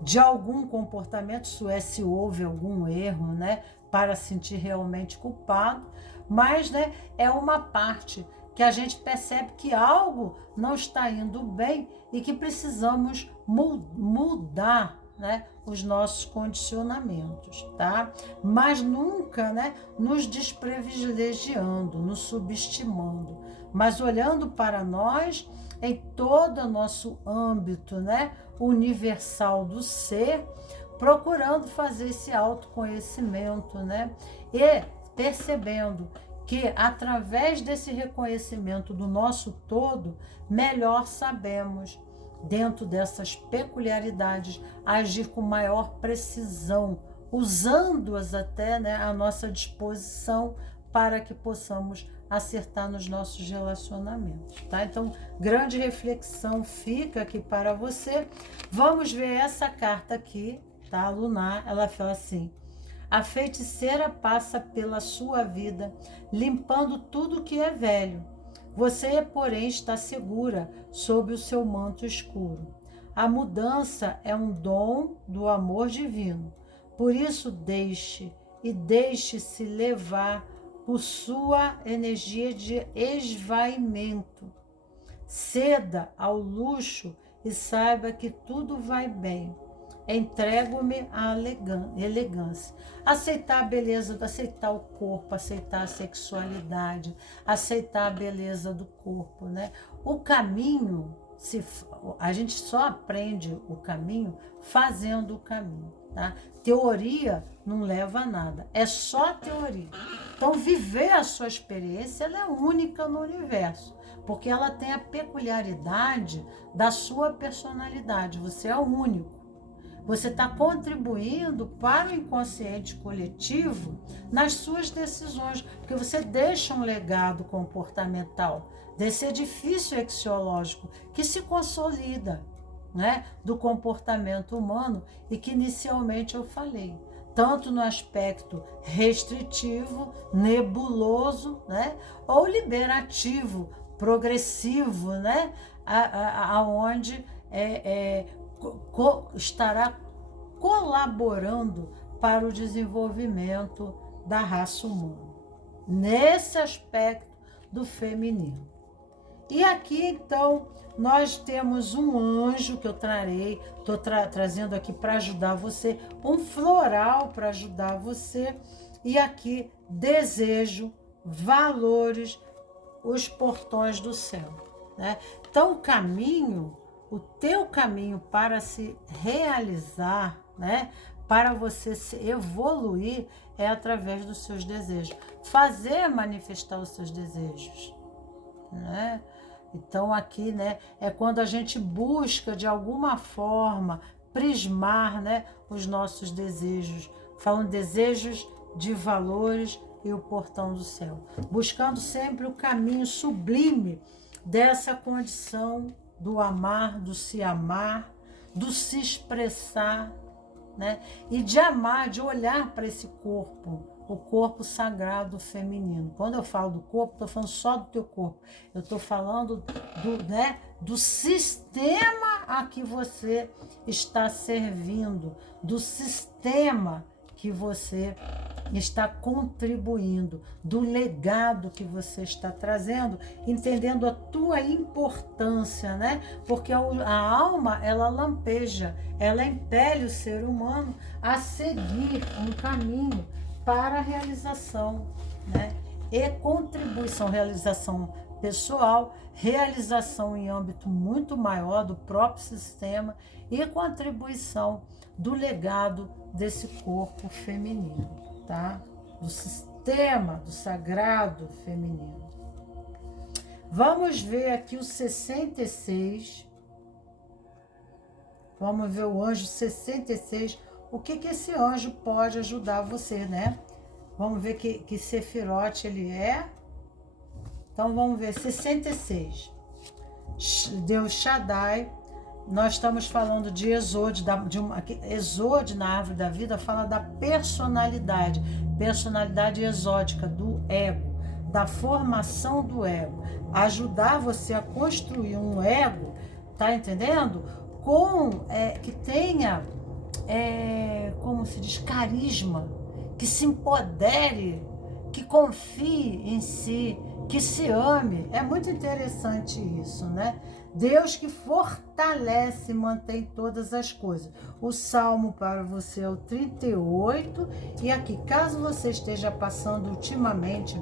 de algum comportamento, isso é, se houve algum erro, né? Para sentir realmente culpado, mas, né, é uma parte que a gente percebe que algo não está indo bem e que precisamos mudar, né, os nossos condicionamentos, tá? Mas nunca, né, nos desprivilegiando, nos subestimando, mas olhando para nós em todo o nosso âmbito, né, universal do ser, procurando fazer esse autoconhecimento, né, e percebendo que através desse reconhecimento do nosso todo, melhor sabemos, dentro dessas peculiaridades, agir com maior precisão, usando-as até, né, à nossa disposição para que possamos acertar nos nossos relacionamentos, tá? Então, grande reflexão fica aqui para você. Vamos ver essa carta aqui, tá? Lunar, ela fala assim: a feiticeira passa pela sua vida, limpando tudo que é velho. Você, porém, está segura sob o seu manto escuro. A mudança é um dom do amor divino. Por isso, deixe-se levar por sua energia de esvaimento. Ceda ao luxo e saiba que tudo vai bem. Entrego-me à elegância. Aceitar a beleza, aceitar o corpo, aceitar a sexualidade, aceitar a beleza do corpo, né? O caminho, a gente só aprende o caminho fazendo o caminho, tá? Teoria não leva a nada, é só teoria. Então, viver a sua experiência, ela é única no universo, porque ela tem a peculiaridade da sua personalidade, você é único. Você está contribuindo para o inconsciente coletivo nas suas decisões, porque você deixa um legado comportamental desse edifício axiológico que se consolida, né, do comportamento humano e que inicialmente eu falei, tanto no aspecto restritivo, nebuloso, né, ou liberativo, progressivo, né, aonde estará colaborando para o desenvolvimento da raça humana, nesse aspecto do feminino. E aqui, então, nós temos um anjo que eu trarei, estou trazendo aqui para ajudar você, um floral para ajudar você, e aqui, desejo, valores, os portões do céu, né? Então, o teu caminho para se realizar, né, para você se evoluir, é através dos seus desejos. Fazer manifestar os seus desejos, né? Então, aqui, né, é quando a gente busca, de alguma forma, prismar, né, os nossos desejos. Falando desejos de valores e o portão do céu. Buscando sempre o caminho sublime dessa condição do amar, do se expressar, né? E de amar, de olhar para esse corpo, o corpo sagrado feminino. Quando eu falo do corpo, estou falando só do teu corpo. Eu estou falando do sistema a que você está servindo, do sistema que você está contribuindo, do legado que você está trazendo, entendendo a tua importância, né? Porque a alma, ela lampeja, ela impele o ser humano a seguir um caminho para a realização, né? E contribuição, realização pessoal, realização em âmbito muito maior do próprio sistema e contribuição do legado desse corpo feminino, tá? Do sistema, do sagrado feminino. Vamos ver aqui o 66. Vamos ver o anjo 66. O que esse anjo pode ajudar você, né? Vamos ver que Sefirote ele é. Então, vamos ver, 66. Deus Shaddai, nós estamos falando de Exode, Exode na árvore da vida fala da personalidade exódica, do ego, da formação do ego, ajudar você a construir um ego, tá entendendo? Que tenha, como se diz, carisma, que se empodere, que confie em si, que se ame. É muito interessante isso, né? Deus que fortalece e mantém todas as coisas. O salmo para você é o 38. E aqui, caso você esteja passando ultimamente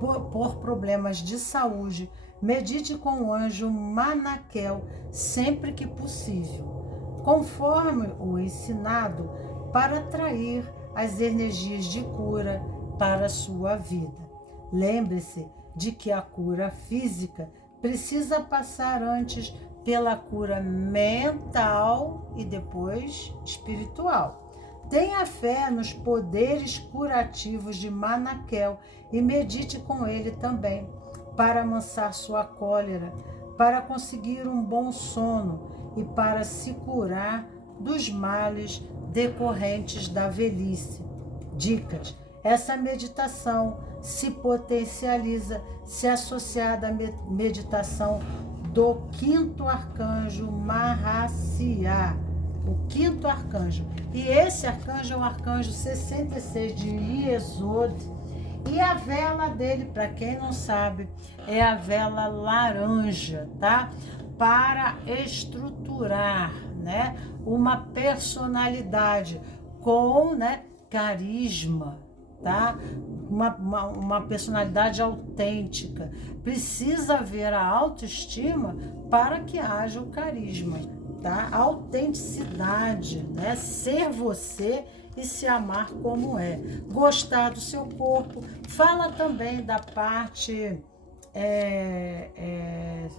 por problemas de saúde, medite com o anjo Manaquel sempre que possível, conforme o ensinado, para atrair as energias de cura para a sua vida. Lembre-se de que a cura física precisa passar antes pela cura mental e depois espiritual. Tenha fé nos poderes curativos de Manaquel e medite com ele também, para amansar sua cólera, para conseguir um bom sono e para se curar dos males decorrentes da velhice. Dicas: essa meditação se potencializa se associada à meditação do quinto arcanjo Mahasiá, o quinto arcanjo. E esse arcanjo é o arcanjo 66 de Iesod. E a vela dele, para quem não sabe, é a vela laranja, tá? Para estruturar, né, uma personalidade com, né, carisma, tá? Uma personalidade autêntica. Precisa haver a autoestima para que haja o carisma, tá? A autenticidade, né? Ser você e se amar como é. Gostar do seu corpo. Fala também da parte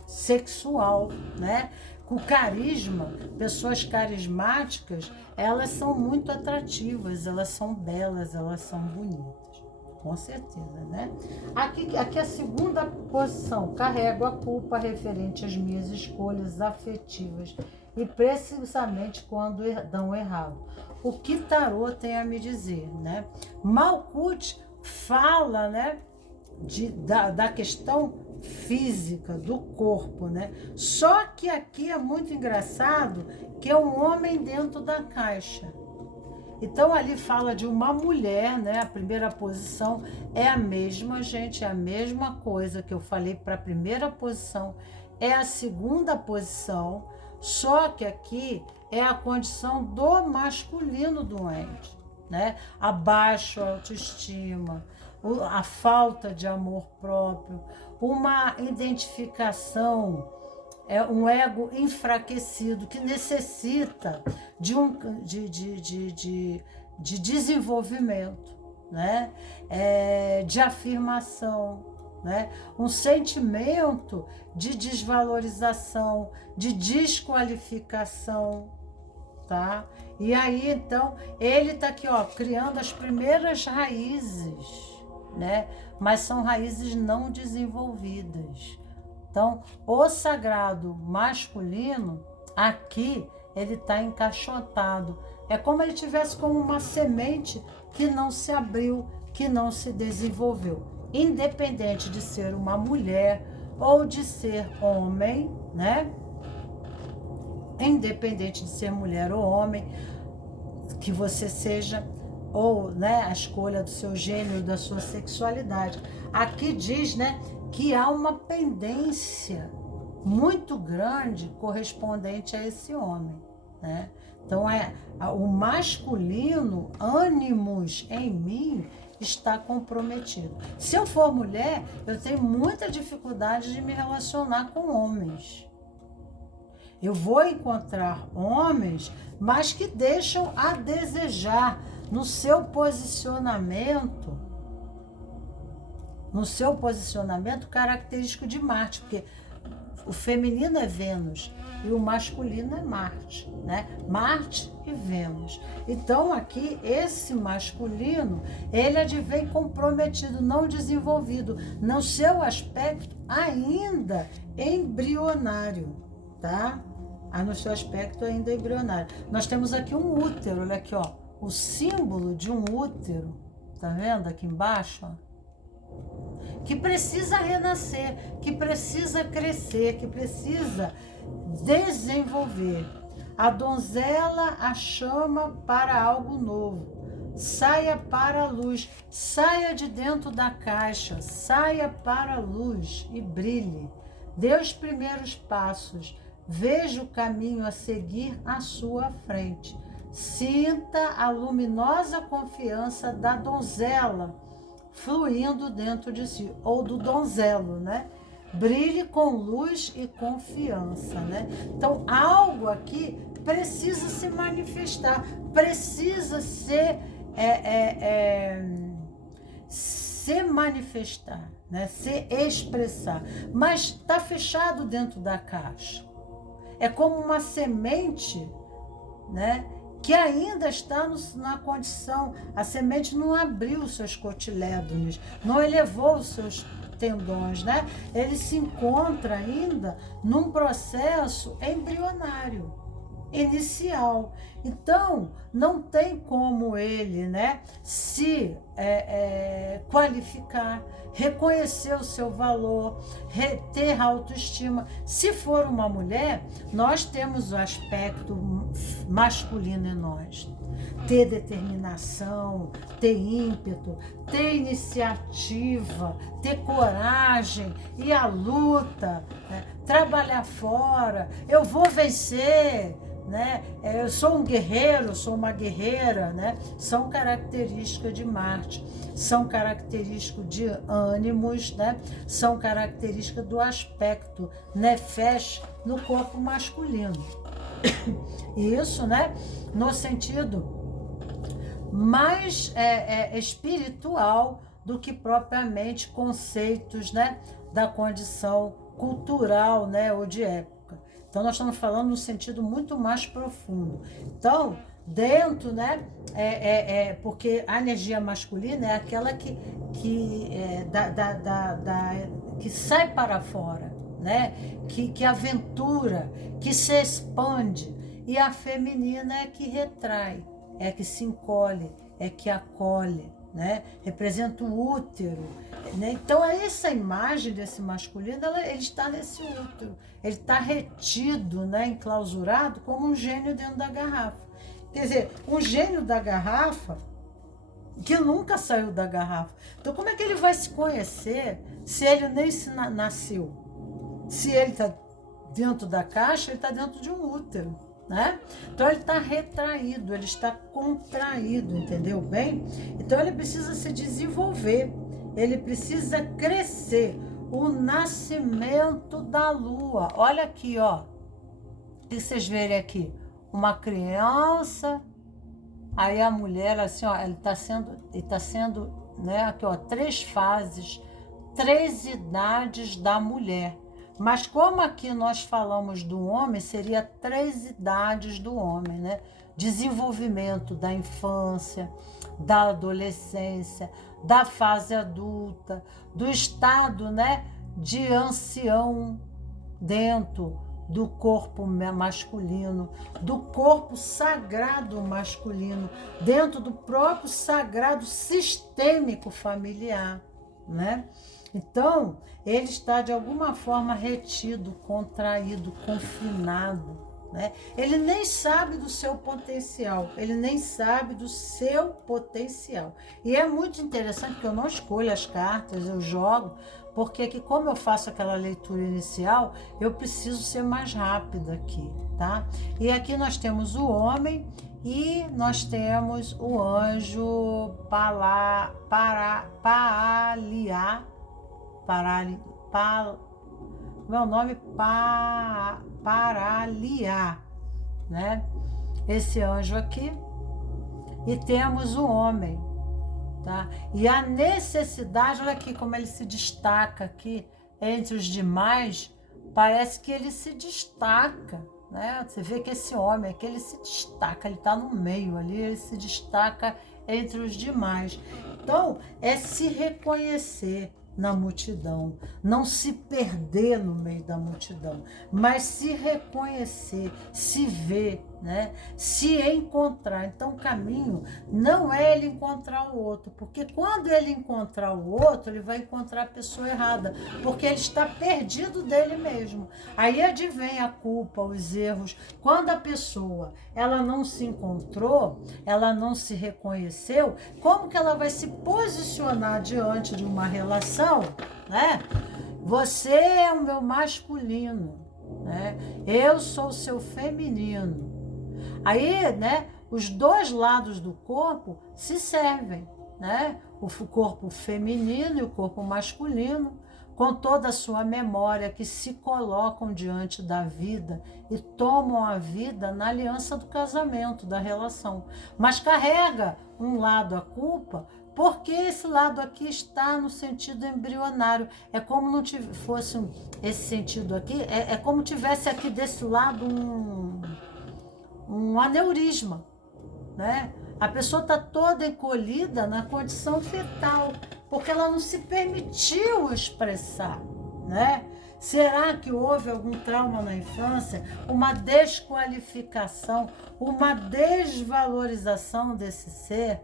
sexual, né? O carisma, pessoas carismáticas, elas são muito atrativas, elas são belas, elas são bonitas, com certeza, né? Aqui a segunda posição, carrego a culpa referente às minhas escolhas afetivas e precisamente quando dão errado. O que tarô tem a me dizer, né? Malkuth fala, né, da questão física do corpo, né? Só que aqui é muito engraçado que é um homem dentro da caixa. Então ali fala de uma mulher, né? A primeira posição é a mesma, gente, é a mesma coisa que eu falei para a primeira posição, é a segunda posição, só que aqui é a condição do masculino doente, né? A baixa autoestima, a falta de amor próprio, uma identificação, um ego enfraquecido que necessita de desenvolvimento, né? De afirmação, né? Um sentimento de desvalorização, de desqualificação, tá? E aí, então, ele tá aqui, ó, criando as primeiras raízes, né? Mas são raízes não desenvolvidas. Então, o sagrado masculino, aqui, ele está encaixotado. É como ele tivesse como uma semente que não se abriu, que não se desenvolveu. Independente de ser uma mulher ou de ser homem, né? Independente de ser mulher ou homem, que você seja, ou, né, a escolha do seu gênero, da sua sexualidade. Aqui diz, né, que há uma pendência muito grande correspondente a esse homem, né? Então, o masculino, ânimos em mim, está comprometido. Se eu for mulher, eu tenho muita dificuldade de me relacionar com homens. Eu vou encontrar homens, mas que deixam a desejar no seu posicionamento característico de Marte, porque o feminino é Vênus e o masculino é Marte, né? Marte e Vênus. Então aqui esse masculino, ele advém comprometido, não desenvolvido, no seu aspecto ainda embrionário, tá? no seu aspecto ainda embrionário. Nós temos aqui um útero, olha aqui, ó, o símbolo de um útero, tá vendo aqui embaixo, ó? Que precisa renascer, que precisa crescer, que precisa desenvolver. A donzela a chama para algo novo. Saia para a luz, saia de dentro da caixa, saia para a luz e brilhe. Dê os primeiros passos, veja o caminho a seguir à sua frente. Sinta a luminosa confiança da donzela fluindo dentro de si, ou do donzelo, né? Brilhe com luz e confiança, né? Então, algo aqui precisa se manifestar, precisa se manifestar, né? Se expressar, mas está fechado dentro da caixa. É como uma semente, né? Que ainda está na condição, a semente não abriu os seus cotilédones, não elevou os seus tendões, né? Ele se encontra ainda num processo embrionário, inicial. Então, não tem como ele, né, se qualificar, reconhecer o seu valor, ter autoestima. Se for uma mulher, nós temos o aspecto masculino em nós. Ter determinação, ter ímpeto, ter iniciativa, ter coragem, ir à luta, né? Trabalhar fora, eu vou vencer, né? Eu sou um guerreiro, eu sou uma guerreira, né? São características de Marte, são características de ânimos, né? São características do aspecto Nefesh no corpo masculino. Isso, né? No sentido mais espiritual do que propriamente conceitos, né? Da condição cultural, né? Ou de época. Então, nós estamos falando no sentido muito mais profundo. Então, dentro, né, porque a energia masculina é aquela que sai para fora, né, que aventura, que se expande. E a feminina é que retrai, é que se encolhe, é que acolhe, né, representa o útero. Então, essa imagem desse masculino, ele está nesse útero, ele está retido, né, enclausurado como um gênio dentro da garrafa. Quer dizer, um gênio da garrafa que nunca saiu da garrafa. Então, como é que ele vai se conhecer se ele nem nasceu? Se ele está dentro da caixa, ele está dentro de um útero, né? Então, ele está retraído, ele está contraído, entendeu bem? Então, ele precisa se desenvolver. Ele precisa crescer. O nascimento da lua. Olha aqui, ó. O que vocês verem aqui? Uma criança. Aí a mulher, assim, ó, ele está sendo, né? Aqui, ó, 3 fases, 3 idades da mulher. Mas como aqui nós falamos do homem, seria 3 idades do homem, né? Desenvolvimento da infância, da adolescência, da fase adulta, do estado, né, de ancião dentro do corpo masculino, do corpo sagrado masculino, dentro do próprio sagrado sistêmico familiar, né? Então, ele está de alguma forma retido, contraído, confinado, né? Ele nem sabe do seu potencial, ele nem sabe do seu potencial. E é muito interessante porque eu não escolho as cartas, eu jogo, porque aqui, como eu faço aquela leitura inicial, eu preciso ser mais rápida aqui, tá? E aqui nós temos o homem e nós temos o anjo meu nome Paraliá, né? Esse anjo aqui. E temos o homem, tá? E a necessidade, olha aqui como ele se destaca aqui entre os demais, parece que ele se destaca, né? Você vê que esse homem aqui, ele se destaca, ele está no meio ali, ele se destaca entre os demais. Então, é se reconhecer, na multidão, não se perder no meio da multidão, mas se reconhecer, se ver, né? Se encontrar. Então, o caminho não é ele encontrar o outro, porque quando ele encontrar o outro, ele vai encontrar a pessoa errada, porque ele está perdido dele mesmo. Aí advém a culpa, os erros. Quando a pessoa ela não se encontrou, ela não se reconheceu, como que ela vai se posicionar diante de uma relação, né? Você é o meu masculino, né? Eu sou o seu feminino. Aí, né, os dois lados do corpo se servem, né? O corpo feminino e o corpo masculino, com toda a sua memória, que se colocam diante da vida e tomam a vida na aliança do casamento, da relação. Mas carrega um lado a culpa, porque esse lado aqui está no sentido embrionário. É como não fosse esse sentido aqui, é como tivesse aqui desse lado um aneurisma, né? A pessoa está toda encolhida na condição fetal, porque ela não se permitiu expressar, né? Será que houve algum trauma na infância, uma desqualificação, uma desvalorização desse ser?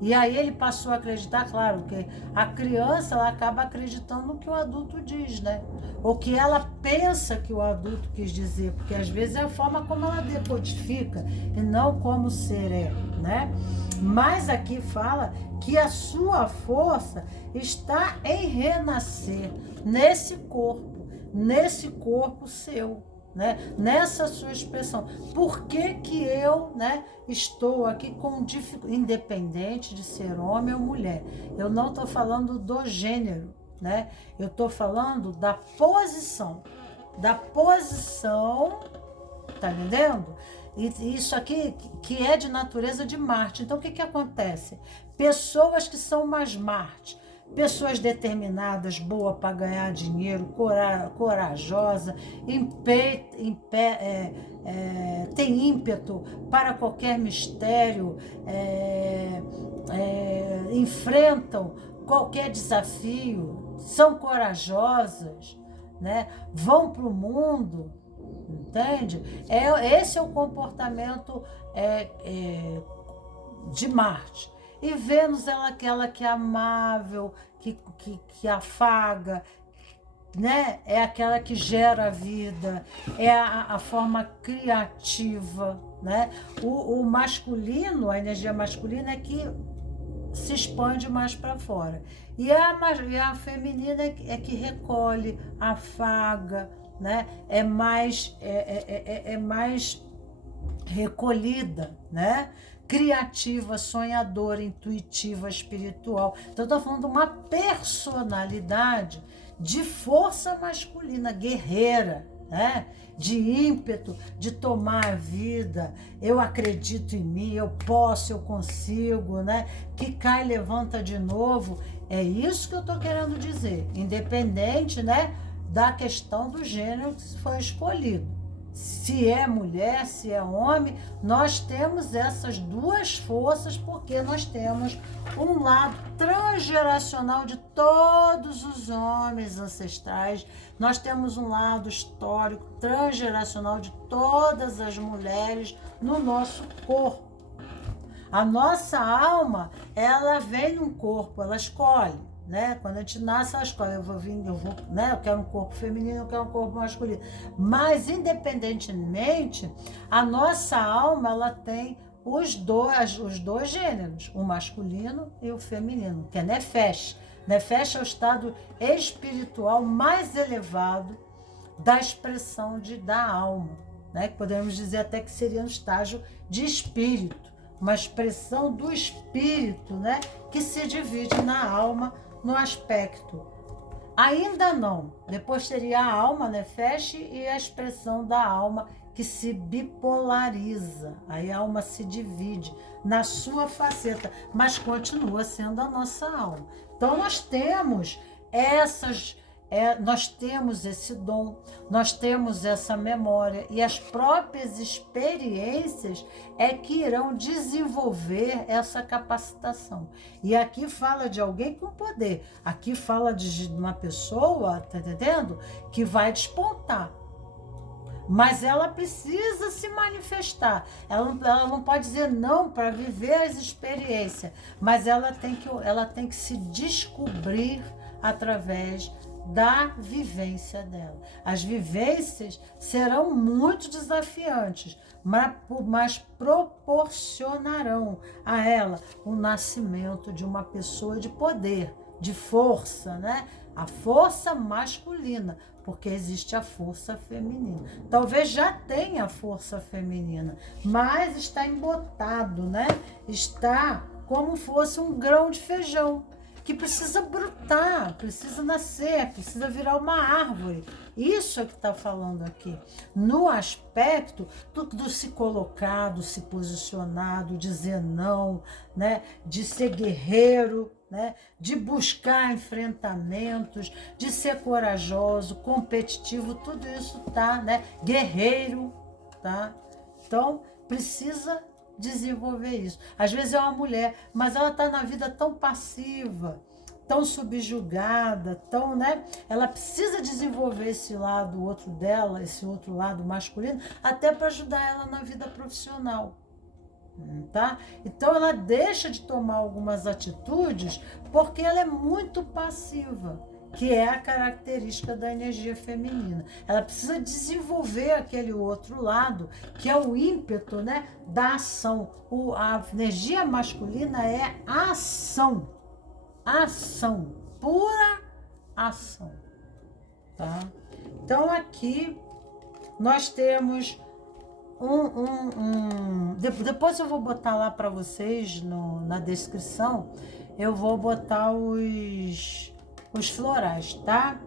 E aí ele passou a acreditar, claro, que a criança ela acaba acreditando no que o adulto diz, né? Ou que ela pensa que o adulto quis dizer, porque às vezes é a forma como ela decodifica e não como o ser é, né? Mas aqui fala que a sua força está em renascer nesse corpo seu, né? Nessa sua expressão. Por que eu, né, estou aqui com dificuldade, independente de ser homem ou mulher? Eu não estou falando do gênero, né? Eu estou falando da posição, tá entendendo? E isso aqui que é de natureza de Marte. Então o que acontece? Pessoas que são mais Marte, pessoas determinadas, boa para ganhar dinheiro, corajosa, tem ímpeto para qualquer mistério, enfrentam qualquer desafio, são corajosas, né? Vão para o mundo, entende? Esse é o comportamento de Marte. E Vênus ela é aquela que é amável, que afaga, né? É aquela que gera a vida, é a forma criativa, né? O masculino, a energia masculina é que se expande mais para fora. E a feminina é que recolhe, afaga, né? É mais recolhida, né? Criativa, sonhadora, intuitiva, espiritual. Então, eu estou falando de uma personalidade de força masculina, guerreira, né? De ímpeto, de tomar a vida. Eu acredito em mim, eu posso, eu consigo, né? Que cai, levanta de novo. É isso que eu estou querendo dizer, independente, né, da questão do gênero que foi escolhido. Se é mulher, se é homem, nós temos essas duas forças, porque nós temos um lado transgeracional de todos os homens ancestrais, nós temos um lado histórico transgeracional de todas as mulheres no nosso corpo. A nossa alma, ela vem num corpo, ela escolhe. Né? Quando a gente nasce, ela escolhe, né? Eu quero um corpo feminino, eu quero um corpo masculino. Mas, independentemente, a nossa alma, ela tem os dois gêneros, o masculino e o feminino, que é Nefesh. Nefesh é o estado espiritual mais elevado da expressão da alma, né? Podemos dizer até que seria um estágio de espírito, uma expressão do espírito, né? Que se divide na alma, no aspecto. Ainda não. Depois teria a alma, Nefesh, e a expressão da alma que se bipolariza. Aí a alma se divide na sua faceta, mas continua sendo a nossa alma. Então nós temos nós temos esse dom, nós temos essa memória, e as próprias experiências é que irão desenvolver essa capacitação. E aqui fala de alguém com poder, aqui fala de uma pessoa, tá entendendo? Que vai despontar. Mas ela precisa se manifestar. Ela não pode dizer não para viver as experiências, mas ela tem que se descobrir através da vivência dela. As vivências serão muito desafiantes, mas proporcionarão a ela o nascimento de uma pessoa de poder, de força, né? A força masculina, porque existe a força feminina. Talvez já tenha a força feminina, mas está embotado, né? Está como fosse um grão de feijão, que precisa brotar, precisa nascer, precisa virar uma árvore. Isso é que está falando aqui. No aspecto do se colocar, do se posicionar, do dizer não, né? De ser guerreiro, né? De buscar enfrentamentos, de ser corajoso, competitivo, tudo isso tá, né? Guerreiro, tá? Então, precisa desenvolver isso. Às vezes é uma mulher, mas ela está na vida tão passiva, tão subjugada, tão, né? Ela precisa desenvolver esse lado outro dela, esse outro lado masculino, até para ajudar ela na vida profissional. Tá? Então ela deixa de tomar algumas atitudes porque ela é muito passiva, que é a característica da energia feminina. Ela precisa desenvolver aquele outro lado, que é o ímpeto, né, da ação. A energia masculina é ação, ação, pura ação, tá? Então aqui nós temos depois eu vou botar lá para vocês na descrição, eu vou botar os florais, tá?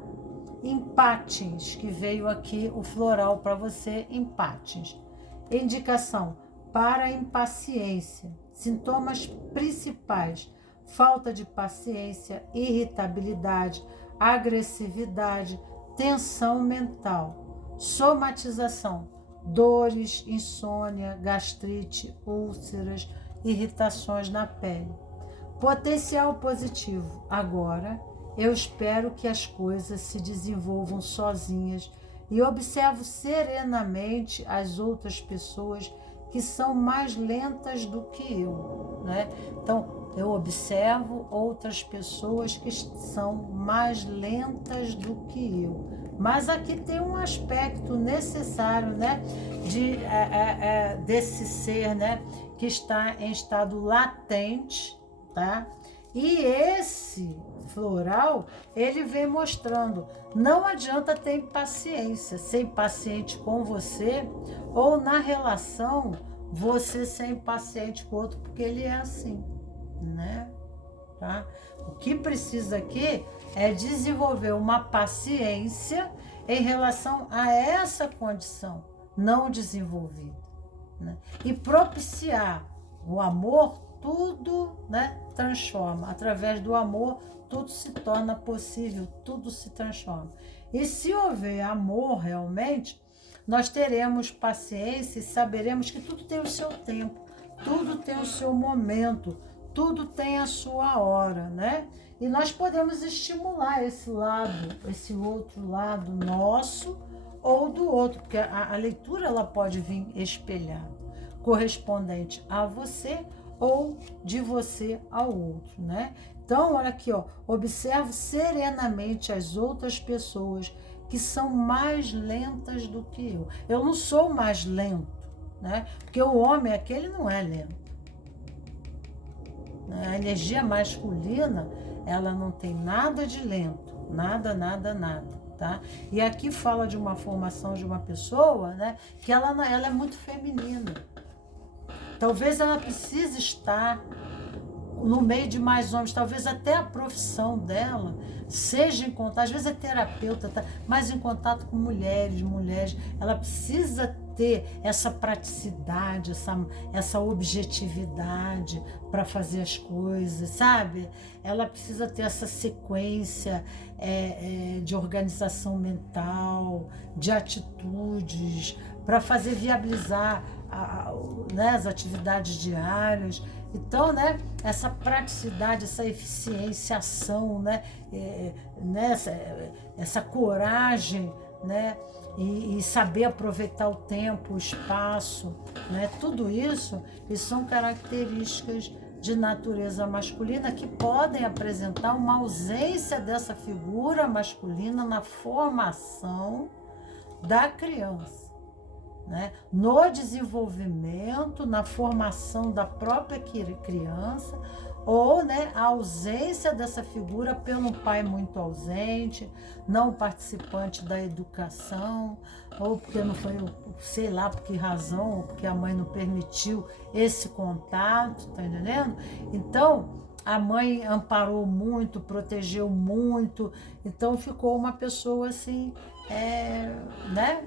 Empatins, que veio aqui o floral para você, empatins. Indicação para a impaciência. Sintomas principais: falta de paciência, irritabilidade, agressividade, tensão mental. Somatização: dores, insônia, gastrite, úlceras, irritações na pele. Potencial positivo: agora eu espero que as coisas se desenvolvam sozinhas e observo serenamente as outras pessoas que são mais lentas do que eu, né? Então, eu observo outras pessoas que são mais lentas do que eu. Mas aqui tem um aspecto necessário, né, desse ser, né, que está em estado latente, tá? E esse floral, ele vem mostrando, não adianta ter impaciência, ser impaciente com você, ou na relação, você ser impaciente com o outro, porque ele é assim, né? Tá? O que precisa aqui é desenvolver uma paciência em relação a essa condição não desenvolvida, né? E propiciar o amor, tudo, né, transforma. Através do amor, tudo se torna possível, tudo se transforma. E se houver amor realmente, nós teremos paciência e saberemos que tudo tem o seu tempo, tudo tem o seu momento, tudo tem a sua hora, né? E nós podemos estimular esse lado, esse outro lado nosso ou do outro, porque a leitura ela pode vir espelhada, correspondente a você ou de você ao outro, né? Então, olha aqui, ó, observo serenamente as outras pessoas que são mais lentas do que eu. Eu não sou mais lento, né? Porque o homem aquele não é lento. A energia masculina, ela não tem nada de lento, nada, nada, nada, tá? E aqui fala de uma formação de uma pessoa, né, que ela é muito feminina. Talvez ela precise estar no meio de mais homens, talvez até a profissão dela seja em contato, às vezes é terapeuta, tá? Mas em contato com mulheres, ela precisa ter essa praticidade, essa objetividade para fazer as coisas, sabe? Ela precisa ter essa sequência de organização mental, de atitudes, para fazer viabilizar né, as atividades diárias. Então, né, essa praticidade, essa eficiênciação, né, essa coragem, né, e saber aproveitar o tempo, o espaço, né, tudo isso são características de natureza masculina que podem apresentar uma ausência dessa figura masculina na formação da criança. Né? No desenvolvimento, na formação da própria criança, ou, né, a ausência dessa figura pelo pai muito ausente, não participante da educação, ou porque não foi, sei lá por que razão, ou porque a mãe não permitiu esse contato, tá entendendo? Então, a mãe amparou muito, protegeu muito, então ficou uma pessoa assim, né?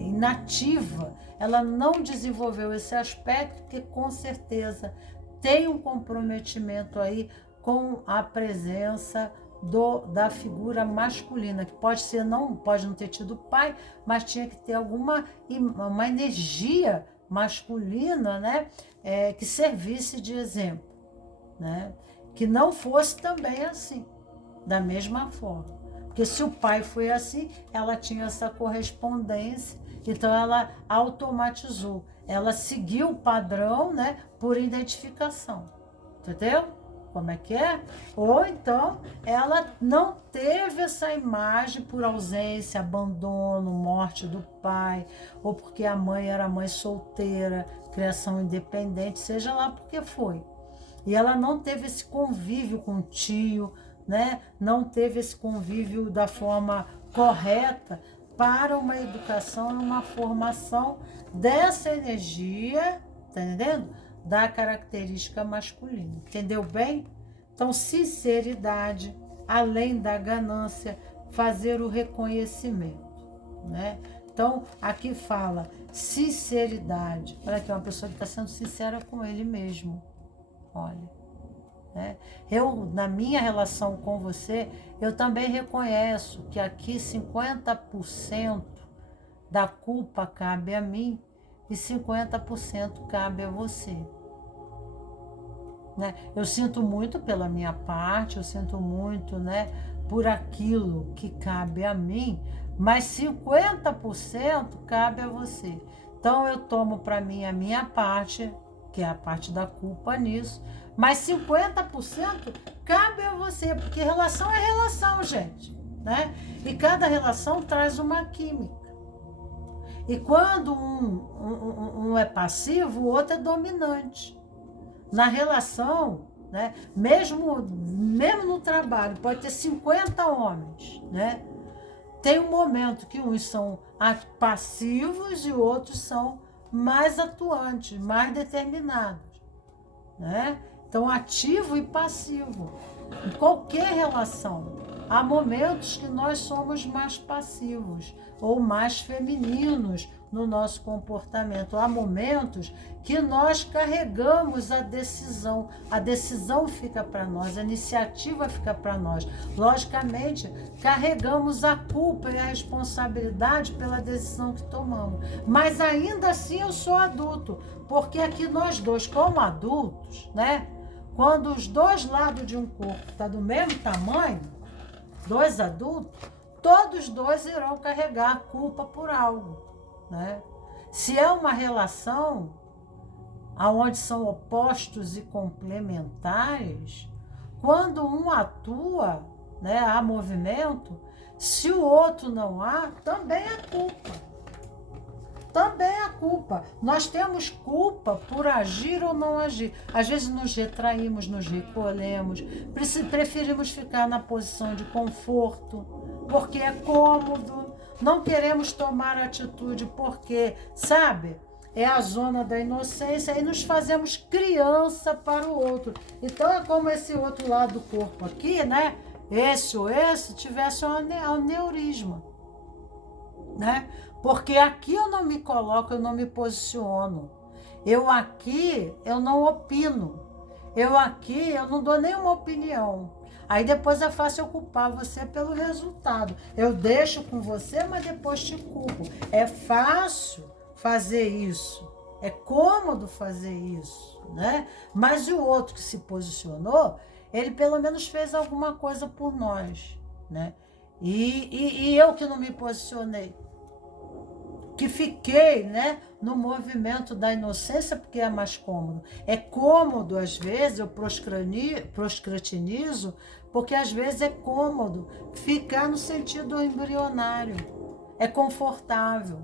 Inativa, ela não desenvolveu esse aspecto que com certeza tem um comprometimento aí com a presença da figura masculina, que pode não ter tido pai, mas tinha que ter uma energia masculina, né, que servisse de exemplo, né, que não fosse também assim, da mesma forma. Porque se o pai foi assim, ela tinha essa correspondência, então ela automatizou, ela seguiu o padrão, né, por identificação, entendeu? Como é que é? Ou então ela não teve essa imagem por ausência, abandono, morte do pai, ou porque a mãe era mãe solteira, criação independente, seja lá porque foi. E ela não teve esse convívio com o tio, né? Não teve esse convívio da forma correta para uma educação, uma formação dessa energia, tá entendendo? Da característica masculina. Entendeu bem? Então, sinceridade, além da ganância, fazer o reconhecimento, né? Então, aqui fala sinceridade. Olha aqui, uma pessoa que está sendo sincera com ele mesmo. Olha. Eu, na minha relação com você, eu também reconheço que aqui 50% da culpa cabe a mim e 50% cabe a você. Né? Eu sinto muito pela minha parte, eu sinto muito, né, por aquilo que cabe a mim, mas 50% cabe a você. Então eu tomo para mim a minha parte, que é a parte da culpa nisso, mas 50% cabe a você, porque relação é relação, gente, né? E cada relação traz uma química. E quando um é passivo, o outro é dominante. Na relação, né? Mesmo no trabalho, pode ter 50 homens, né? Tem um momento que uns são passivos e outros são mais atuantes, mais determinados, né? Então, ativo e passivo. Em qualquer relação, há momentos que nós somos mais passivos ou mais femininos no nosso comportamento. Há momentos que nós carregamos a decisão fica para nós, a iniciativa fica para nós. Logicamente, carregamos a culpa e a responsabilidade pela decisão que tomamos. Mas ainda assim eu sou adulto, porque aqui nós dois, como adultos, né? Quando os dois lados de um corpo estão do mesmo tamanho, dois adultos, todos dois irão carregar a culpa por algo, né? Se é uma relação onde são opostos e complementares, quando um atua, né, há movimento, se o outro não há, também é culpa. Também é culpa. Nós temos culpa por agir ou não agir. Às vezes nos retraímos, nos recolhemos, preferimos ficar na posição de conforto, porque é cômodo, não queremos tomar atitude porque, sabe, é a zona da inocência, e nos fazemos criança para o outro. Então é como esse outro lado do corpo aqui, né? Esse ou esse tivesse um aneurisma, né? Porque aqui eu não me coloco, eu não me posiciono. Eu aqui, eu não opino. Eu aqui, eu não dou nenhuma opinião. Aí depois é fácil eu culpar você pelo resultado. Eu deixo com você, mas depois te culpo. É fácil fazer isso. É cômodo fazer isso, né? Mas o outro que se posicionou, ele pelo menos fez alguma coisa por nós, né? E eu que não me posicionei, que fiquei, né, no movimento da inocência, porque é mais cômodo. É cômodo, às vezes, eu proscretinizo, porque às vezes é cômodo ficar no sentido embrionário. É confortável,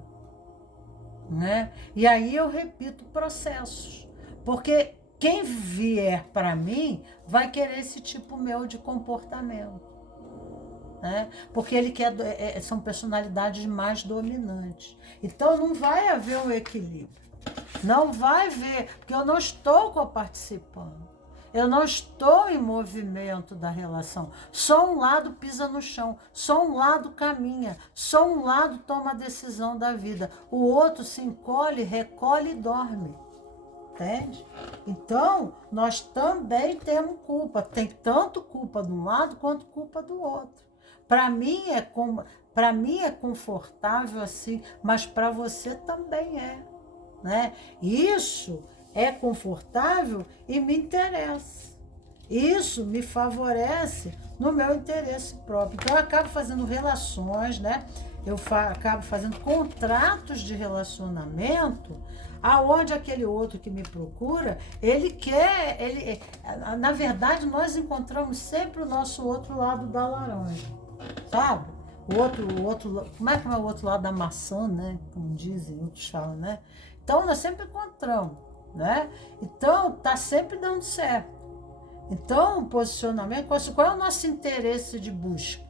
né? E aí eu repito processos, porque quem vier para mim vai querer esse tipo meu de comportamento, né? Porque ele quer, são personalidades mais dominantes. Então não vai haver um equilíbrio. Não vai haver, porque eu não estou coparticipando. Eu não estou em movimento da relação. Só um lado pisa no chão, só um lado caminha, só um lado toma a decisão da vida. O outro se encolhe, recolhe e dorme. Entende? Então, nós também temos culpa. Tem tanto culpa de um lado quanto culpa do outro. Para mim é confortável assim, mas para você também é, né? Isso é confortável e me interessa. Isso me favorece no meu interesse próprio. Então eu acabo fazendo relações, né? Acabo fazendo contratos de relacionamento, aonde aquele outro que me procura, na verdade, nós encontramos sempre o nosso outro lado da laranja, sabe? O outro, como é que é o outro lado da maçã, né? Como dizem, outros falam, né? Então, nós sempre encontramos, né? Então, tá sempre dando certo. Então, o posicionamento, qual é o nosso interesse de busca?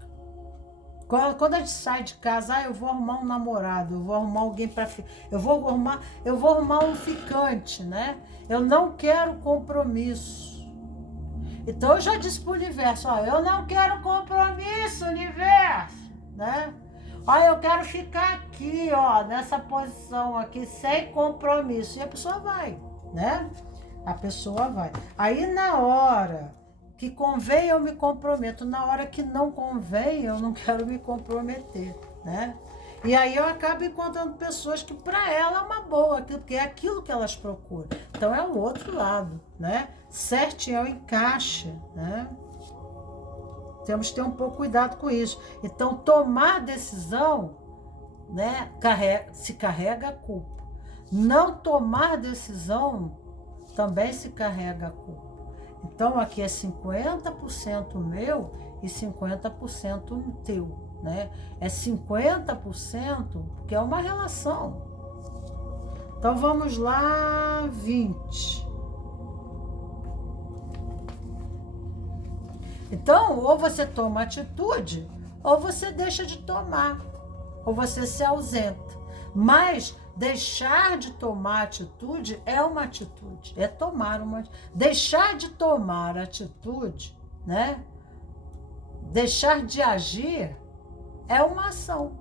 Quando a gente sai de casa, eu vou arrumar um namorado, eu vou arrumar alguém para, eu vou arrumar um ficante, né? Eu não quero compromisso. Então eu já disse para o universo, ó, eu não quero compromisso, universo, né? Ó, eu quero ficar aqui, ó, nessa posição aqui, sem compromisso. E a pessoa vai, né? A pessoa vai. Aí na hora que convém eu me comprometo, na hora que não convém eu não quero me comprometer, né? E aí eu acabo encontrando pessoas que para ela é uma boa, porque é aquilo que elas procuram. Então é o outro lado, né? Certinho encaixa, né? Temos que ter um pouco cuidado com isso. Então tomar decisão, né? Se carrega a culpa. Não tomar decisão também se carrega a culpa. Então aqui é 50% meu e 50% teu, né? É 50% porque é uma relação. Então vamos lá, 20. Então, ou você toma atitude, ou você deixa de tomar, ou você se ausenta. Mas deixar de tomar atitude é uma atitude, é tomar uma atitude. Deixar de tomar atitude, né? Deixar de agir é uma ação,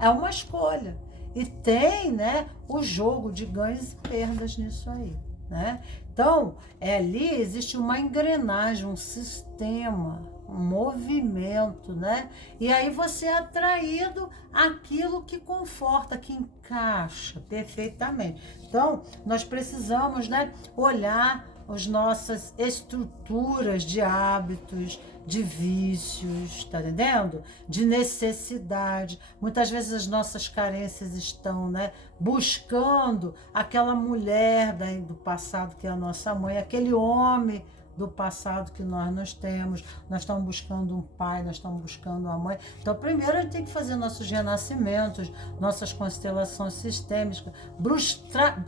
é uma escolha. E tem, né, o jogo de ganhos e perdas nisso aí, né? Então, ali existe uma engrenagem, um sistema, um movimento, né? E aí você é atraído àquilo que conforta, que encaixa perfeitamente. Então, nós precisamos, né, olhar as nossas estruturas de hábitos, de vícios, tá entendendo? De necessidade. Muitas vezes as nossas carências estão, né, buscando aquela mulher do passado que é a nossa mãe, aquele homem do passado que nós temos. Nós estamos buscando um pai, nós estamos buscando uma mãe. Então, primeiro a gente tem que fazer nossos renascimentos, nossas constelações sistêmicas,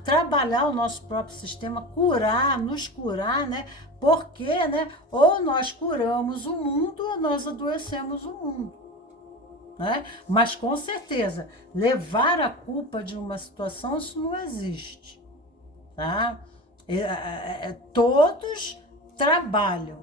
trabalhar o nosso próprio sistema, nos curar, né? Porque, né? Ou nós curamos o mundo ou nós adoecemos o mundo. né? Mas com certeza, levar a culpa de uma situação, isso não existe, tá? Todos trabalham,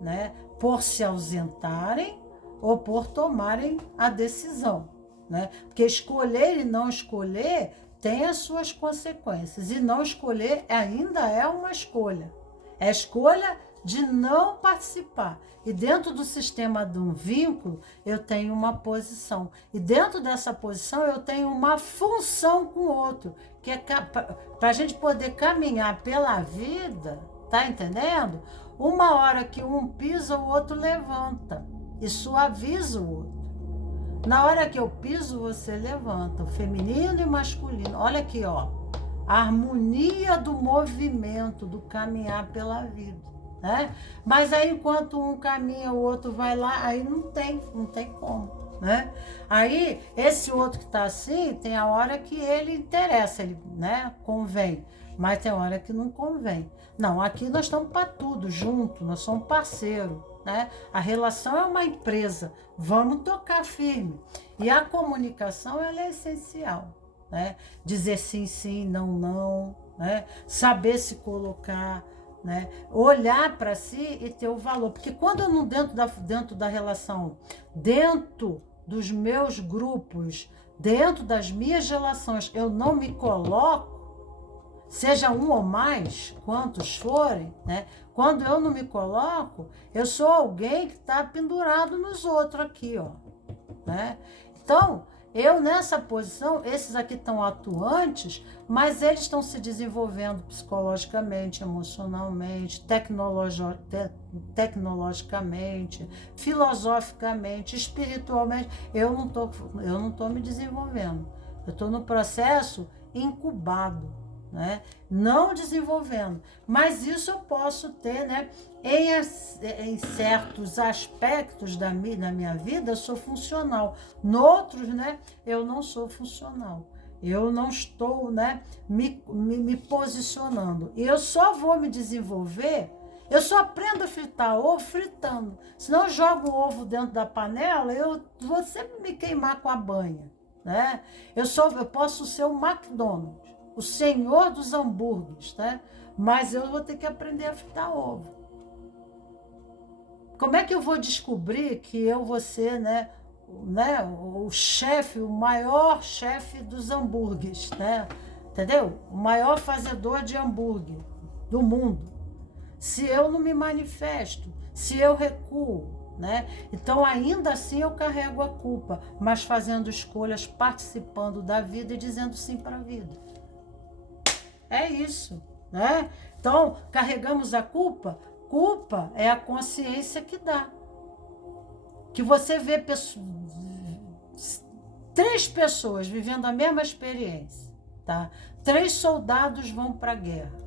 né, por se ausentarem ou por tomarem a decisão, né? Porque escolher e não escolher tem as suas consequências, e não escolher ainda é uma escolha. É a escolha de não participar. E dentro do sistema de um vínculo, eu tenho uma posição. E dentro dessa posição, eu tenho uma função com o outro, que é para a gente poder caminhar pela vida, tá entendendo? Uma hora que um pisa, o outro levanta e suaviza o outro. Na hora que eu piso, você levanta, o feminino e o masculino. Olha aqui, ó, a harmonia do movimento, do caminhar pela vida, né? Mas aí, enquanto um caminha, o outro vai lá, aí não tem como, né? Aí, esse outro que tá assim, tem a hora que ele interessa, ele, né, convém, mas tem hora que não convém. Não, aqui nós estamos para tudo junto, nós somos parceiros, né? A relação é uma empresa, vamos tocar firme. E a comunicação, ela é essencial, né? Dizer sim, sim, não, não, né? Saber se colocar, né? Olhar para si e ter o valor. Porque quando eu não dentro da relação, dentro dos meus grupos, dentro das minhas relações, eu não me coloco, seja um ou mais, quantos forem, né? Quando eu não me coloco, eu sou alguém que está pendurado nos outros aqui, ó, né? Então, eu nessa posição, esses aqui estão atuantes, mas eles estão se desenvolvendo psicologicamente, emocionalmente, tecnologicamente, filosoficamente, espiritualmente. Eu não tô me desenvolvendo. Eu estou no processo incubado, né? Não desenvolvendo, mas isso eu posso ter, né? Em certos aspectos da minha vida eu sou funcional, noutros, né, eu não sou funcional, eu não estou, né, me posicionando, e eu só vou me desenvolver, eu só aprendo a fritar ovo fritando, senão eu jogo o ovo dentro da panela, eu vou sempre me queimar com a banha, né? Eu posso ser o McDonald's, o senhor dos hambúrgueres, tá? Mas eu vou ter que aprender a fritar ovo. Como é que eu vou descobrir que eu vou ser, né, o chefe, o maior chefe dos hambúrgueres, né? Entendeu? O maior fazedor de hambúrguer do mundo. Se eu não me manifesto, se eu recuo, né? Então, ainda assim, eu carrego a culpa, mas fazendo escolhas, participando da vida e dizendo sim para a vida. É isso, né? Então, carregamos a culpa. Culpa é a consciência que dá. Que você vê três pessoas vivendo a mesma experiência, tá? 3 soldados vão para a guerra.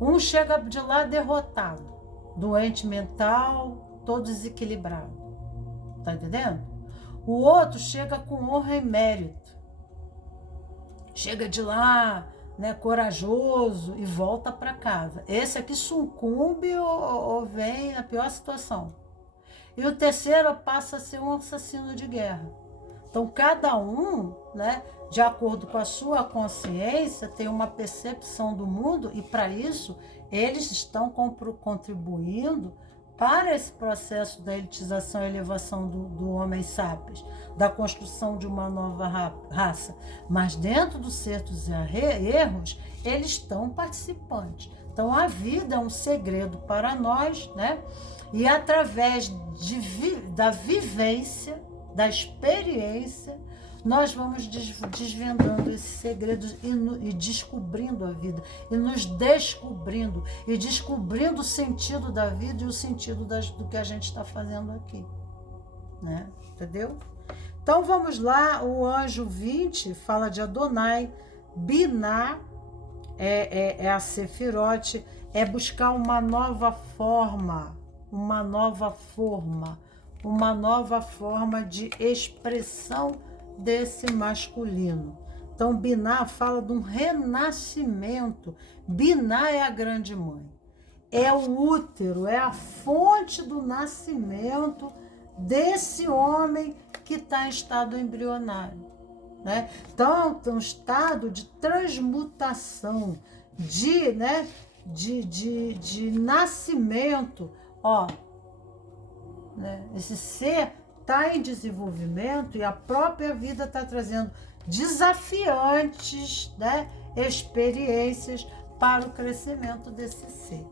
Um chega de lá derrotado, doente mental, todo desequilibrado. Tá entendendo? O outro chega com honra e mérito. Chega de lá, né, corajoso, e volta para casa. Esse aqui sucumbe ou vem na pior situação. E o terceiro passa a ser um assassino de guerra. Então, cada um, né, de acordo com a sua consciência, tem uma percepção do mundo, e para isso eles estão contribuindo para esse processo da elitização e elevação do homem sapiens, da construção de uma nova raça. Mas dentro dos certos e erros, eles estão participantes. Então, a vida é um segredo para nós, né? E através da vivência, da experiência, nós vamos desvendando esses segredos e descobrindo a vida, e nos descobrindo, e descobrindo o sentido da vida e o sentido do que a gente está fazendo aqui, né? Entendeu? Então vamos lá, o anjo 20 fala de Adonai, Biná é a Sefirote, é buscar uma nova forma de expressão desse masculino. Então, Biná fala de um renascimento. Biná é a grande mãe. É o útero, é a fonte do nascimento desse homem que está em estado embrionário, né? Então, é um estado de transmutação, né, de nascimento, ó, né? Esse ser está em desenvolvimento e a própria vida está trazendo desafiantes, né, experiências para o crescimento desse ser.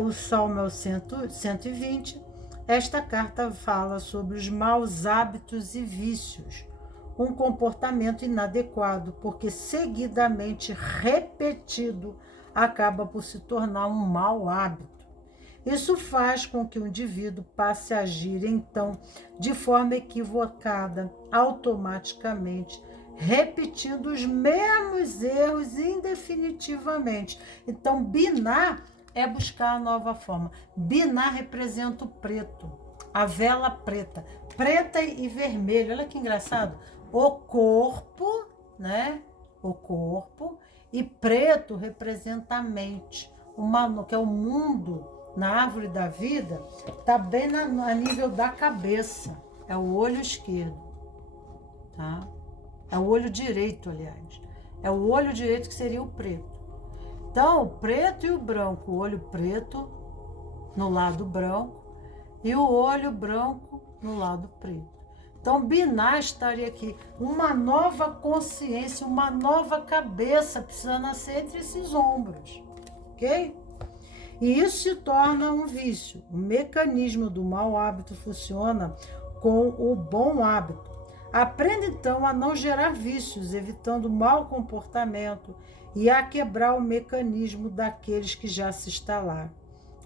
O Salmo é o 120. Esta carta fala sobre os maus hábitos e vícios, um comportamento inadequado, porque seguidamente repetido acaba por se tornar um mau hábito. Isso faz com que o indivíduo passe a agir, então, de forma equivocada, automaticamente, repetindo os mesmos erros indefinitivamente. Então, binar é buscar a nova forma. Binar representa o preto, a vela preta, preta e vermelho. Olha que engraçado. O corpo, né? O corpo, e preto representa a mente, que é o mundo. Na árvore da vida, está bem a nível da cabeça. É o olho esquerdo, tá? É o olho direito, aliás. É o olho direito que seria o preto. Então, o preto e o branco. O olho preto no lado branco e o olho branco no lado preto. Então, binar estaria aqui. Uma nova consciência, uma nova cabeça precisa nascer entre esses ombros, ok? E isso se torna um vício. O mecanismo do mau hábito funciona com o bom hábito. Aprenda então a não gerar vícios, evitando mau comportamento e a quebrar o mecanismo daqueles que já se instalaram.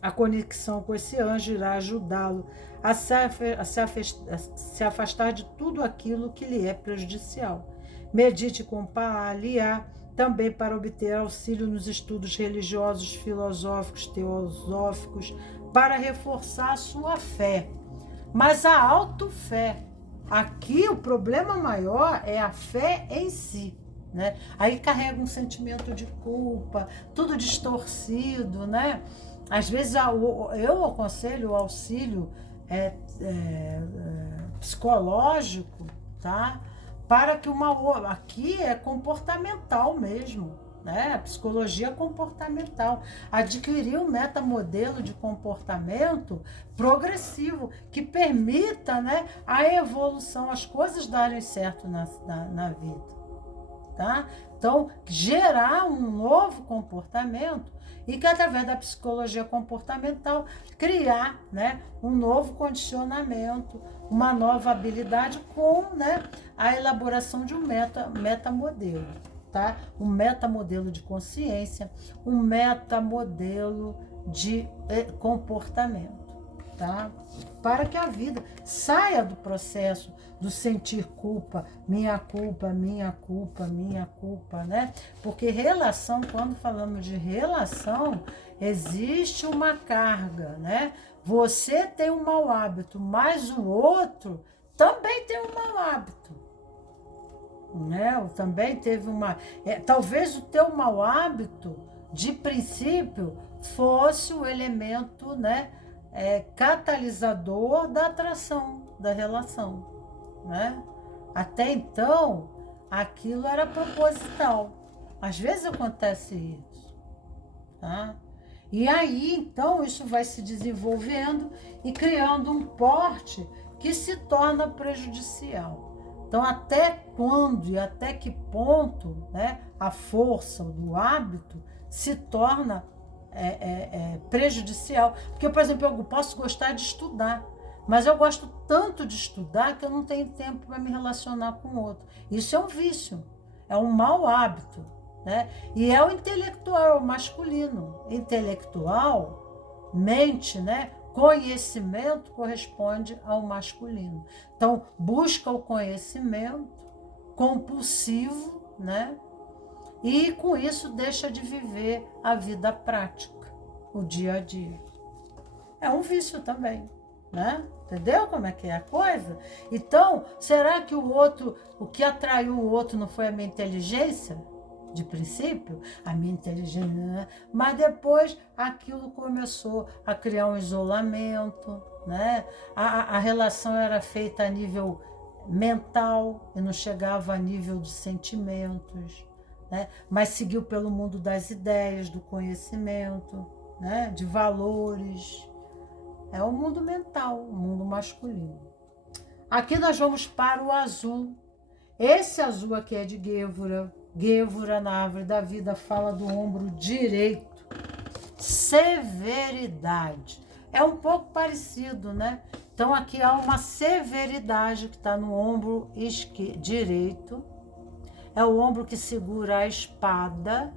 A conexão com esse anjo irá ajudá-lo a se afastar de tudo aquilo que lhe é prejudicial. Medite com Paaliá, também para obter auxílio nos estudos religiosos, filosóficos, teosóficos, para reforçar a sua fé. Mas a autofé, aqui o problema maior é a fé em si, né? Aí carrega um sentimento de culpa, tudo distorcido, né? Às vezes eu aconselho o auxílio psicológico, tá? Para que aqui é comportamental mesmo, né? A psicologia comportamental. Adquirir um metamodelo de comportamento progressivo que permita, né, a evolução, as coisas darem certo na vida, tá? Então, gerar um novo comportamento e que através da psicologia comportamental criar, né, um novo condicionamento, uma nova habilidade com, né, a elaboração de um metamodelo, tá? Um metamodelo de consciência, um metamodelo de comportamento, tá? Para que a vida saia do processo do sentir culpa, minha culpa, minha culpa, minha culpa, né? Porque relação, quando falamos de relação, existe uma carga, né? Você tem um mau hábito, mas o outro também tem um mau hábito, né? Também teve talvez o teu mau hábito, de princípio, fosse o elemento, né, catalisador da atração, da relação, né? Até então, aquilo era proposital. Às vezes acontece isso, tá? E aí, então, isso vai se desenvolvendo e criando um porte que se torna prejudicial. Então, até quando e até que ponto, né, a força do hábito se torna prejudicial? Porque, por exemplo, eu posso gostar de estudar, mas eu gosto tanto de estudar que eu não tenho tempo para me relacionar com o outro. Isso é um vício, é um mau hábito, né? E é o intelectual, o masculino. Intelectual, mente, né? Conhecimento corresponde ao masculino. Então, busca o conhecimento compulsivo, né? E com isso deixa de viver a vida prática, o dia a dia. É um vício também, né? Entendeu como é que é a coisa? Então, será que o que atraiu o outro não foi a minha inteligência? de princípio, a minha inteligência, mas depois aquilo começou a criar um isolamento, né? A relação era feita a nível mental e não chegava a nível de sentimentos, né? Mas seguiu pelo mundo das ideias, do conhecimento, né? De valores. É o mundo mental, o mundo masculino. Aqui nós vamos para o azul. Esse azul aqui é de Gévora. Gévora, na árvore da vida, fala do ombro direito. Severidade. É um pouco parecido, né? Então aqui há uma severidade que está no ombro direito. É o ombro que segura a espada,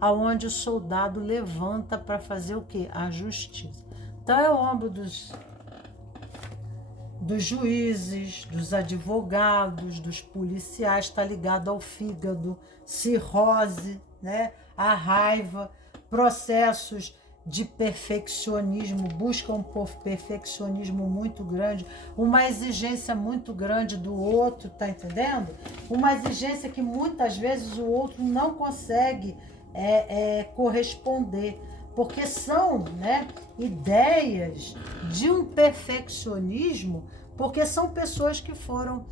aonde o soldado levanta para fazer o quê? A justiça. Então é o ombro dos juízes, dos advogados, dos policiais, está ligado ao fígado, cirrose, né? A raiva, processos de perfeccionismo, buscam um perfeccionismo muito grande, uma exigência muito grande do outro, tá entendendo? Uma exigência que muitas vezes o outro não consegue corresponder, porque são, né, ideias de um perfeccionismo, porque são pessoas que foram,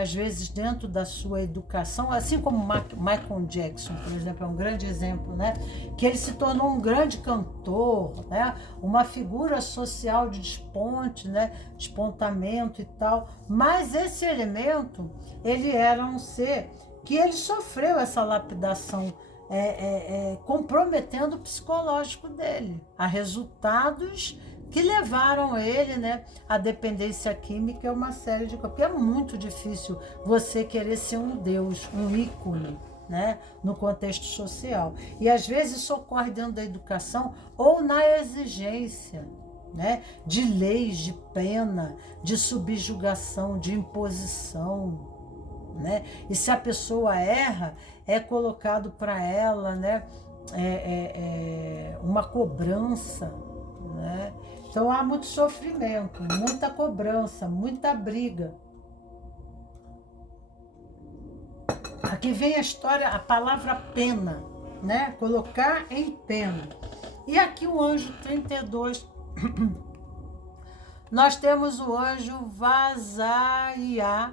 às vezes, dentro da sua educação, assim como Michael Jackson, por exemplo, é um grande exemplo, né, que ele se tornou um grande cantor, né, uma figura social de desponte, né, despontamento e tal, mas esse elemento, ele era um ser que ele sofreu essa lapidação, comprometendo o psicológico dele, a resultados que levaram ele, né, à dependência química e uma série de coisas. Porque é muito difícil você querer ser um deus, um ícone, né, no contexto social. E às vezes isso ocorre dentro da educação ou na exigência, né, de leis, de pena, de subjugação, de imposição, né? E se a pessoa erra, é colocado para ela, né, uma cobrança, né? Então há muito sofrimento, muita cobrança, muita briga. Aqui vem a história, a palavra pena, né? Colocar em pena. E aqui o anjo 32, nós temos o anjo Vazaiá.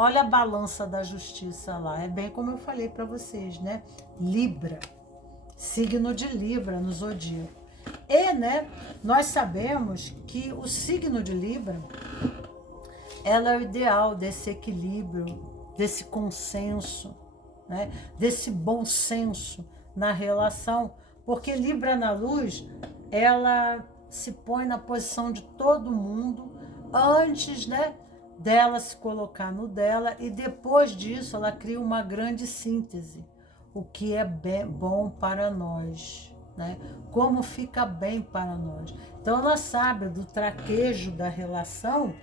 Olha a balança da justiça lá, é bem como eu falei para vocês, né? Libra, signo de Libra no zodíaco. E, né, nós sabemos que o signo de Libra, ela é o ideal desse equilíbrio, desse consenso, né? Desse bom senso na relação, porque Libra na luz, ela se põe na posição de todo mundo antes, né, dela se colocar no dela, e depois disso ela cria uma grande síntese, o que é bom para nós, né? Como fica bem para nós. Então ela sabe do traquejo da relação,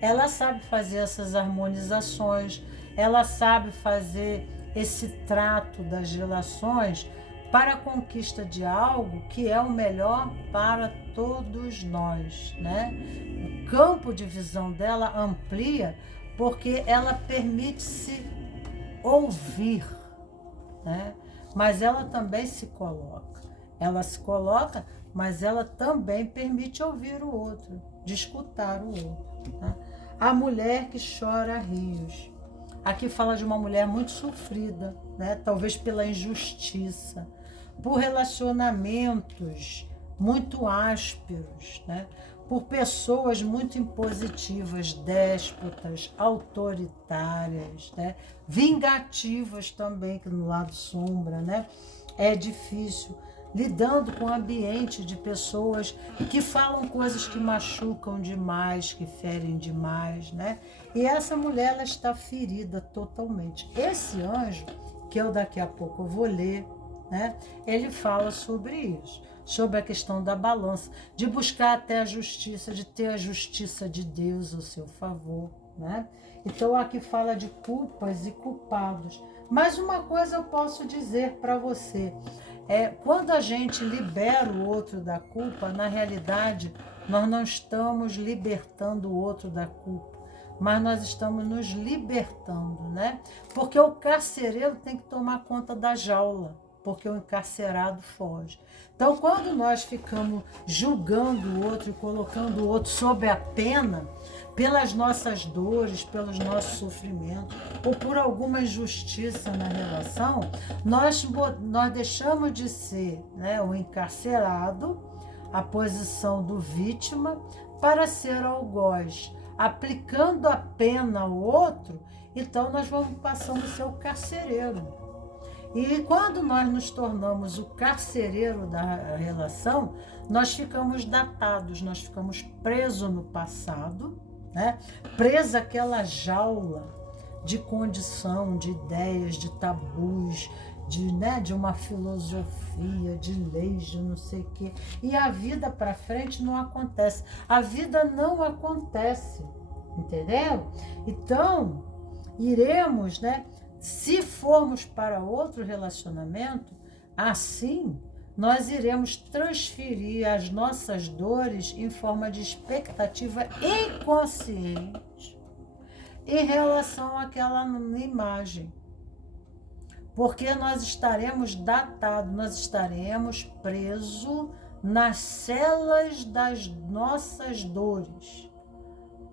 ela sabe fazer essas harmonizações, ela sabe fazer esse trato das relações para a conquista de algo que é o melhor para todos nós, né? O campo de visão dela amplia porque ela permite-se ouvir, né? Mas ela também se coloca. Ela se coloca, mas ela também permite ouvir o outro, de escutar o outro, né? A mulher que chora rios. Aqui fala de uma mulher muito sofrida, né? Talvez pela injustiça, por relacionamentos muito ásperos, né? Por pessoas muito impositivas, déspotas, autoritárias, né? Vingativas também, que no lado sombra, né? É difícil, lidando com o ambiente de pessoas que falam coisas que machucam demais, que ferem demais, né? E essa mulher, ela está ferida totalmente. Esse anjo, que eu daqui a pouco eu vou ler, né? Ele fala sobre isso, sobre a questão da balança, de buscar até a justiça, de ter a justiça de Deus ao seu favor, né? Então aqui fala de culpas e culpados. Mas uma coisa eu posso dizer para você, quando a gente libera o outro da culpa, na realidade nós não estamos libertando o outro da culpa, mas nós estamos nos libertando, né? Porque o carcereiro tem que tomar conta da jaula, porque o encarcerado foge. Então, quando nós ficamos julgando o outro e colocando o outro sob a pena, pelas nossas dores, pelos nossos sofrimentos, ou por alguma injustiça na relação, nós deixamos de ser, né, o encarcerado, a posição do vítima, para ser algoz, aplicando a pena ao outro. Então nós vamos passando a ser o carcereiro. E quando nós nos tornamos o carcereiro da relação, nós ficamos datados, nós ficamos presos no passado, né? Presos àquela jaula de condição, de ideias, de tabus, de uma filosofia, de leis, de não sei o quê. E a vida para frente não acontece. A vida não acontece, entendeu? Então, iremos, né? Se formos para outro relacionamento, assim, nós iremos transferir as nossas dores em forma de expectativa inconsciente em relação àquela imagem. Porque nós estaremos datados, nós estaremos presos nas celas das nossas dores,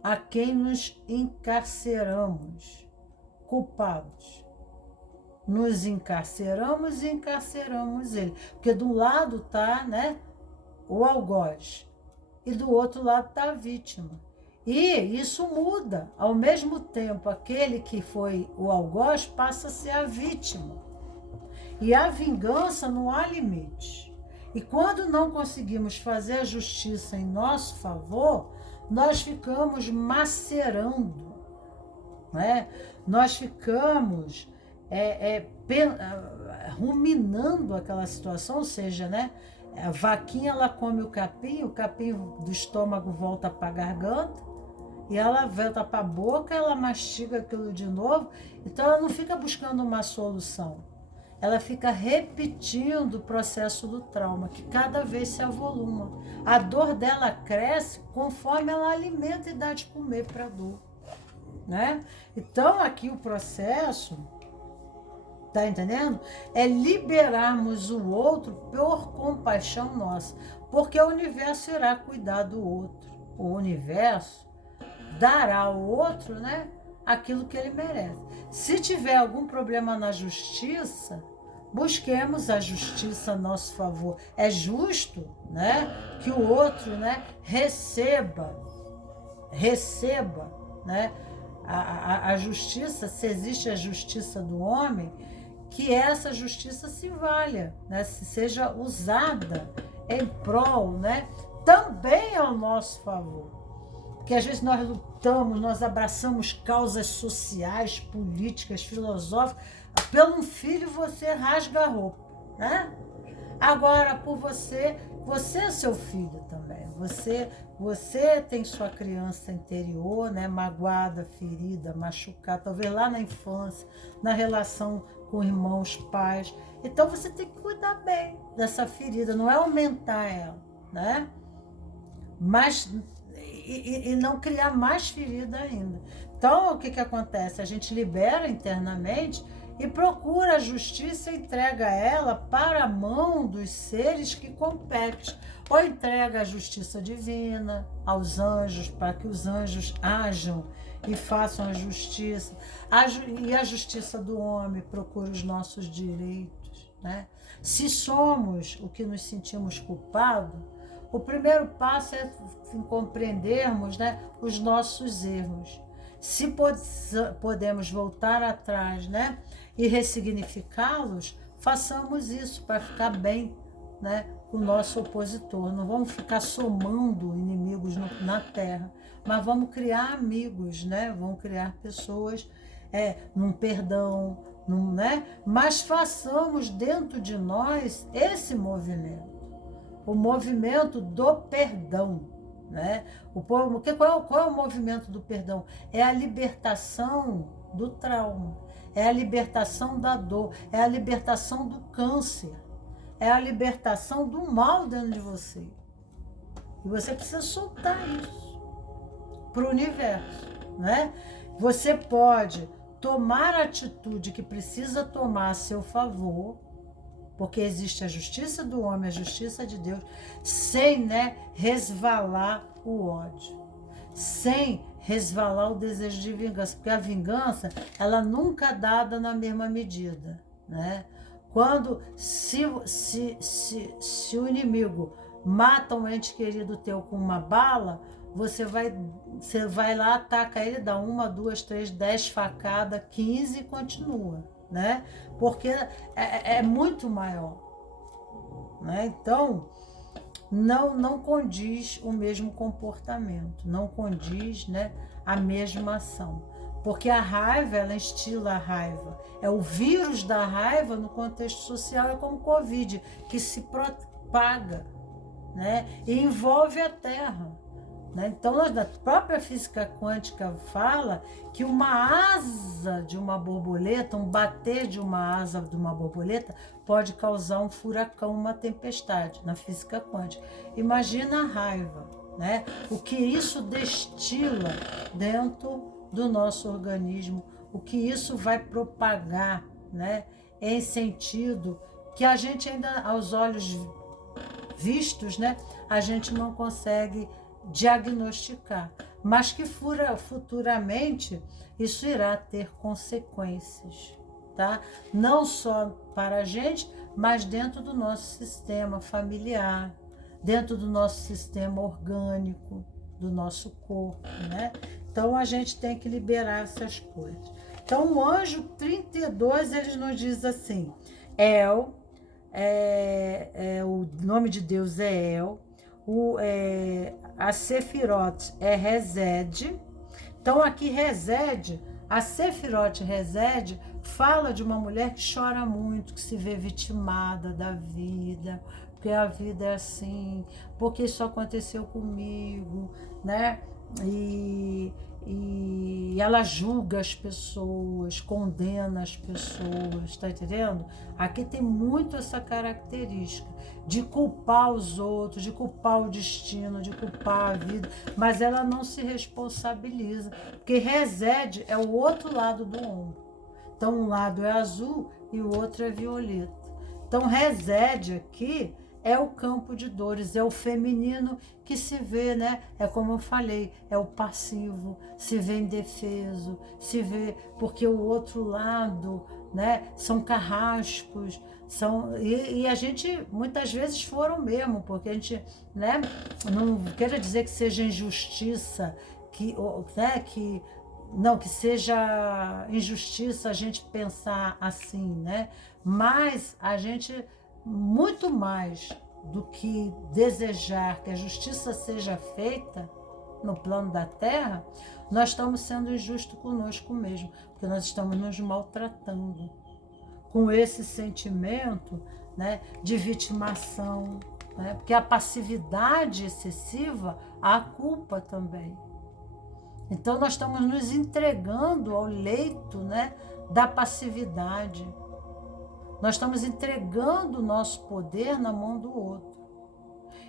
a quem nos encarceramos, culpados. Nos encarceramos e encarceramos ele. Porque do lado está, né, o algoz e do outro lado está a vítima. E isso muda. Ao mesmo tempo, aquele que foi o algoz passa a ser a vítima. E a vingança não há limite. E quando não conseguimos fazer a justiça em nosso favor, nós ficamos macerando, né? Nós ficamos ruminando aquela situação, ou seja, né? A vaquinha ela come o capim do estômago volta para a garganta, e ela volta para a boca, ela mastiga aquilo de novo. Então ela não fica buscando uma solução, ela fica repetindo o processo do trauma, que cada vez se avoluma. A dor dela cresce conforme ela alimenta e dá de comer para a dor, né? Então aqui o processo, tá entendendo? É liberarmos o outro por compaixão nossa, porque o universo irá cuidar do outro. O universo dará ao outro, né, aquilo que ele merece. Se tiver algum problema na justiça, busquemos a justiça a nosso favor. É justo, né, que o outro, né, receba, né, a justiça. Se existe a justiça do homem, que essa justiça se valha, né, se seja usada em prol, né, também ao nosso favor. Porque às vezes nós lutamos, nós abraçamos causas sociais, políticas, filosóficas. Pelo um filho você rasga a roupa, né? Agora, por você é seu filho também. Você tem sua criança interior, né? Magoada, ferida, machucada, talvez lá na infância, na relação com irmãos, pais. Então você tem que cuidar bem dessa ferida, não é aumentar ela, né? Mas e não criar mais ferida ainda. Então, o que acontece? A gente libera internamente e procura a justiça e entrega ela para a mão dos seres que competem. Ou entrega a justiça divina aos anjos, para que os anjos ajam e façam a justiça. E a justiça do homem procura os nossos direitos, né? Se somos o que nos sentimos culpados, o primeiro passo é compreendermos, né, os nossos erros. Se podemos voltar atrás, né, e ressignificá-los, façamos isso para ficar bem, né, com o nosso opositor. Não vamos ficar somando inimigos na terra, mas vamos criar amigos, né? Vamos criar pessoas num perdão, né? Mas façamos dentro de nós esse movimento. O movimento do perdão, né? Qual é o movimento do perdão? É a libertação do trauma, é a libertação da dor, é a libertação do câncer, é a libertação do mal dentro de você. E você precisa soltar isso para o universo. né? Você pode tomar a atitude que precisa tomar a seu favor, porque existe a justiça do homem, a justiça de Deus, sem, né, resvalar o ódio, sem resvalar o desejo de vingança, porque a vingança, ela nunca é dada na mesma medida, né? Quando, se o inimigo mata um ente querido teu com uma bala, você vai lá, ataca ele, dá 1, 2, 3, 10 facadas, 15 e continua, né? Porque é muito maior, né? Então, não condiz o mesmo comportamento, não condiz, né, a mesma ação. Porque a raiva, ela instila a raiva. É o vírus da raiva no contexto social, é como Covid, que se propaga, né, e envolve a Terra. Então, a própria física quântica fala que uma asa de uma borboleta, um bater de uma asa de uma borboleta, pode causar um furacão, uma tempestade, na física quântica. Imagina a raiva, né? O que isso destila dentro do nosso organismo, o que isso vai propagar, né? Em sentido que a gente ainda, aos olhos vistos, né? A gente não consegue diagnosticar, mas que futuramente isso irá ter consequências, tá? Não só para a gente, mas dentro do nosso sistema familiar, dentro do nosso sistema orgânico, do nosso corpo, né? Então a gente tem que liberar essas coisas. Então o anjo 32, ele nos diz assim, o nome de Deus é El, a Sefirot é Resed. Então aqui Resed, a Sefirot Resed fala de uma mulher que chora muito, que se vê vitimada da vida, porque a vida é assim, porque isso aconteceu comigo, né? E ela julga as pessoas, condena as pessoas, tá entendendo? Aqui tem muito essa característica de culpar os outros, de culpar o destino, de culpar a vida, mas ela não se responsabiliza, porque Resed é o outro lado do ombro. Então um lado é azul e o outro é violeta. Então Resed aqui é o campo de dores, é o feminino que se vê, né? É como eu falei, é o passivo, se vê indefeso, se vê porque o outro lado, né? São carrascos, e a gente muitas vezes foram mesmo, porque a gente, né? Não quero dizer que seja injustiça, né? Que seja injustiça a gente pensar assim, né? Mas a gente, muito mais do que desejar que a justiça seja feita no plano da terra, nós estamos sendo injustos conosco mesmo, porque nós estamos nos maltratando com esse sentimento, né, de vitimação, né, porque a passividade excessiva, há culpa também. Então nós estamos nos entregando ao leito, né, da passividade. Nós estamos entregando o nosso poder na mão do outro.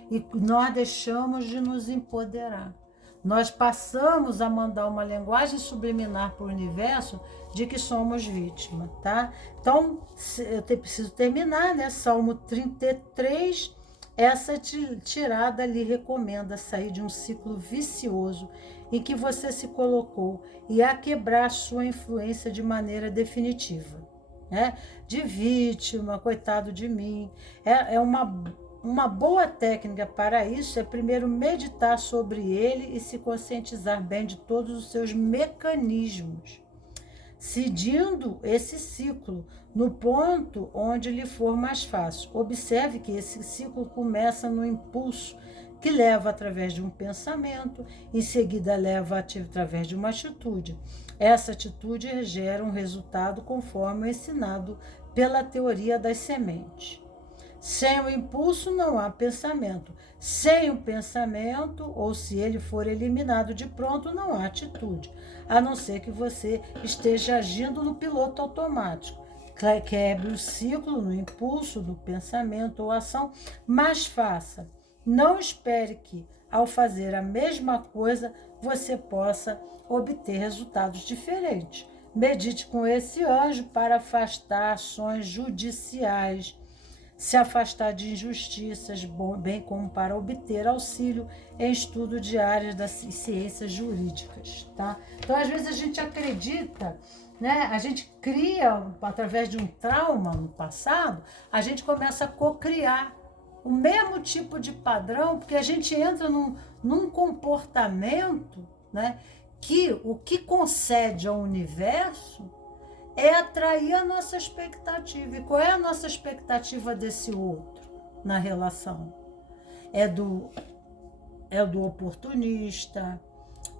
E nós deixamos de nos empoderar. Nós passamos a mandar uma linguagem subliminar para o universo de que somos vítimas, tá? Então, eu preciso terminar, né? Salmo 33, essa tirada lhe recomenda sair de um ciclo vicioso em que você se colocou e a quebrar sua influência de maneira definitiva. Né? De vítima, coitado de mim. Uma boa técnica para isso é primeiro meditar sobre ele e se conscientizar bem de todos os seus mecanismos, seguindo esse ciclo no ponto onde lhe for mais fácil. Observe que esse ciclo começa no impulso, que leva através de um pensamento, em seguida leva através de uma atitude. Essa atitude gera um resultado conforme ensinado pela teoria das sementes. Sem o impulso não há pensamento. Sem o pensamento, ou se ele for eliminado de pronto, não há atitude, a não ser que você esteja agindo no piloto automático. Quebre o ciclo no impulso do pensamento ou ação, mas faça. Não espere que, ao fazer a mesma coisa, você possa obter resultados diferentes. Medite com esse anjo para afastar ações judiciais, se afastar de injustiças, bem como para obter auxílio em estudo de áreas das ciências jurídicas, tá? Então, às vezes a gente acredita, né? A gente cria, através de um trauma no passado, a gente começa a cocriar o mesmo tipo de padrão, porque a gente entra num comportamento, né? Que o que concede ao universo é atrair a nossa expectativa. E qual é a nossa expectativa desse outro na relação? É do oportunista,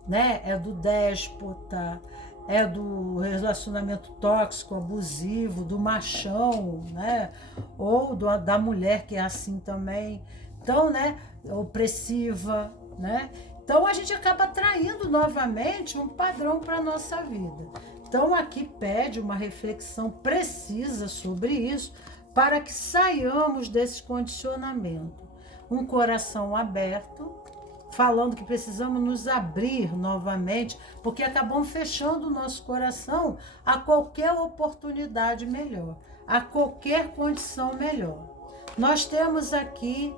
né? É do déspota, é do relacionamento tóxico, abusivo, do machão, né? Ou da mulher que é assim também. Então, né? Opressiva, né? Então, a gente acaba atraindo novamente um padrão para a nossa vida. Então, aqui pede uma reflexão precisa sobre isso para que saiamos desse condicionamento. Um coração aberto, falando que precisamos nos abrir novamente, porque acabamos fechando o nosso coração a qualquer oportunidade melhor, a qualquer condição melhor. Nós temos aqui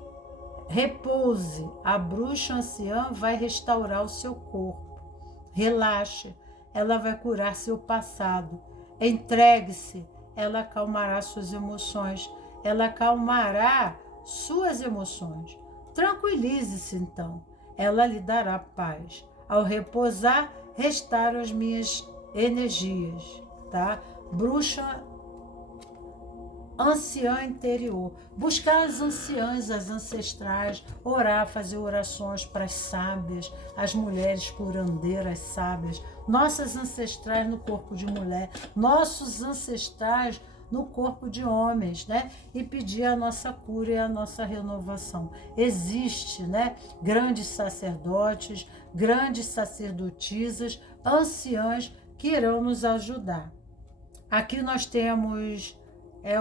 repouse, a bruxa anciã vai restaurar o seu corpo. Relaxe, ela vai curar seu passado. Entregue-se, ela acalmará suas emoções. Ela acalmará suas emoções. Tranquilize-se então, ela lhe dará paz. Ao repousar, restauro as minhas energias, tá? Bruxa anciã interior, buscar as anciãs, as ancestrais, orar, fazer orações para as sábias, as mulheres curandeiras sábias, nossas ancestrais no corpo de mulher, nossos ancestrais no corpo de homens, né? E pedir a nossa cura e a nossa renovação. Existe, né? Grandes sacerdotes, grandes sacerdotisas, anciãs que irão nos ajudar. Aqui nós temos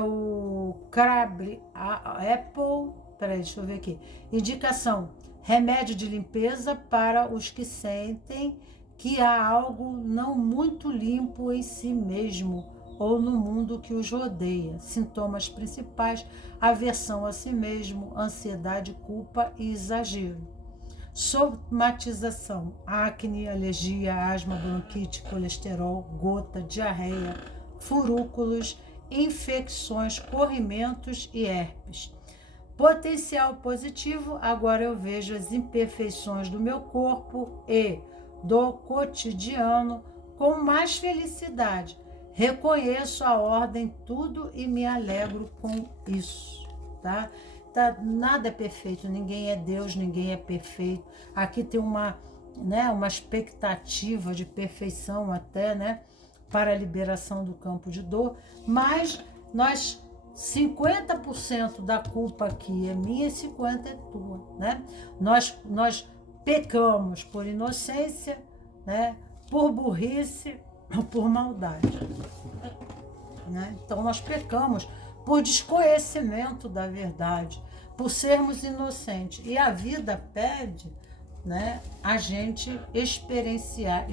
o Crabbe Apple, peraí, deixa eu ver aqui. Indicação: remédio de limpeza para os que sentem que há algo não muito limpo em si mesmo ou no mundo que os rodeia. Sintomas principais: aversão a si mesmo, ansiedade, culpa e exagero. Somatização: acne, alergia, asma, bronquite, colesterol, gota, diarreia, furúnculos, infecções, corrimentos e herpes. Potencial positivo: agora eu vejo as imperfeições do meu corpo e do cotidiano com mais felicidade. Reconheço a ordem, tudo e me alegro com isso, tá? Nada é perfeito, ninguém é Deus, ninguém é perfeito. Aqui tem uma expectativa de perfeição até, né? Para a liberação do campo de dor, mas 50% da culpa aqui é minha e 50% é tua, né? Nós pecamos por inocência, né? Por burrice ou por maldade, né? Então nós pecamos por desconhecimento da verdade, por sermos inocentes, e a vida pede, né, a gente experienciar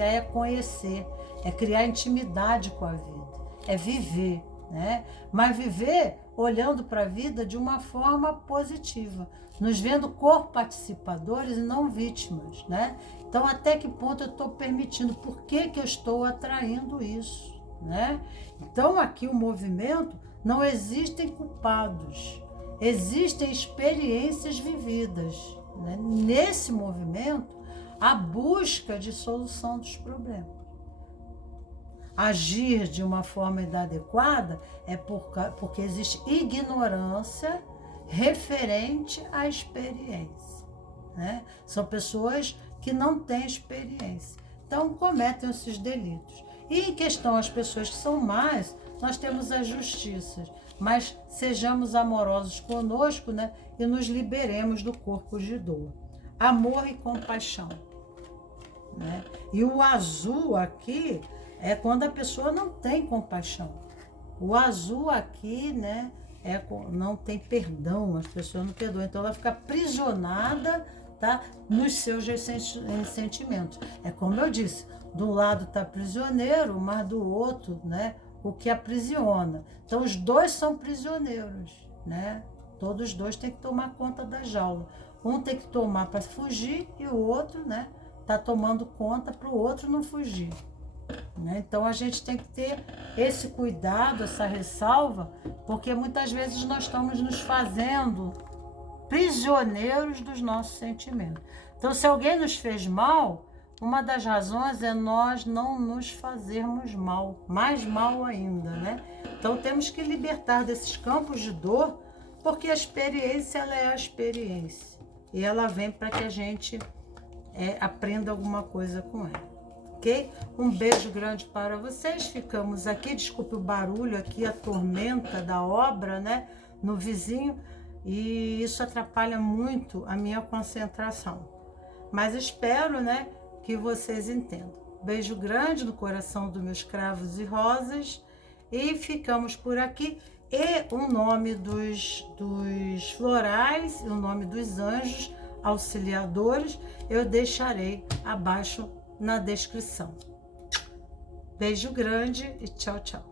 é conhecer, é criar intimidade com a vida, é viver, né? Mas viver olhando para a vida de uma forma positiva, nos vendo co-participadores e não vítimas, né? Então, até que ponto eu estou permitindo? Por que eu estou atraindo isso, né? Então, aqui o movimento, não existem culpados, existem experiências vividas, né? Nesse movimento, a busca de solução dos problemas. Agir de uma forma inadequada é porque existe ignorância referente à experiência, né? São pessoas que não têm experiência, então cometem esses delitos. E em questão às pessoas que são más, nós temos as justiças, mas sejamos amorosos conosco, né? E nos liberemos do corpo de dor. Amor e compaixão, né? E o azul aqui é quando a pessoa não tem compaixão. O azul aqui, né, não tem perdão, as pessoas não perdoam. Então ela fica aprisionada tá? Nos seus ressentimentos. É como eu disse, do lado está prisioneiro, mas do outro, né, o que aprisiona. Então, os dois são prisioneiros, né? Todos os dois têm que tomar conta da jaula. Um tem que tomar para fugir e o outro, né, tá tomando conta para o outro não fugir. Né? Então, a gente tem que ter esse cuidado, essa ressalva, porque muitas vezes nós estamos nos fazendo prisioneiros dos nossos sentimentos. Então, se alguém nos fez mal, uma das razões é nós não nos fazermos mal, mais mal ainda, né? Então, temos que libertar desses campos de dor, porque a experiência, ela é a experiência. E ela vem para que a gente aprenda alguma coisa com ela. Ok? Um beijo grande para vocês. Ficamos aqui. Desculpe o barulho aqui, a tormenta da obra, né? No vizinho. E isso atrapalha muito a minha concentração. Mas espero, né, que vocês entendam. Beijo grande no coração dos meus cravos e rosas. E ficamos por aqui. E o nome dos florais, o nome dos anjos auxiliadores, eu deixarei abaixo na descrição. Beijo grande e tchau, tchau.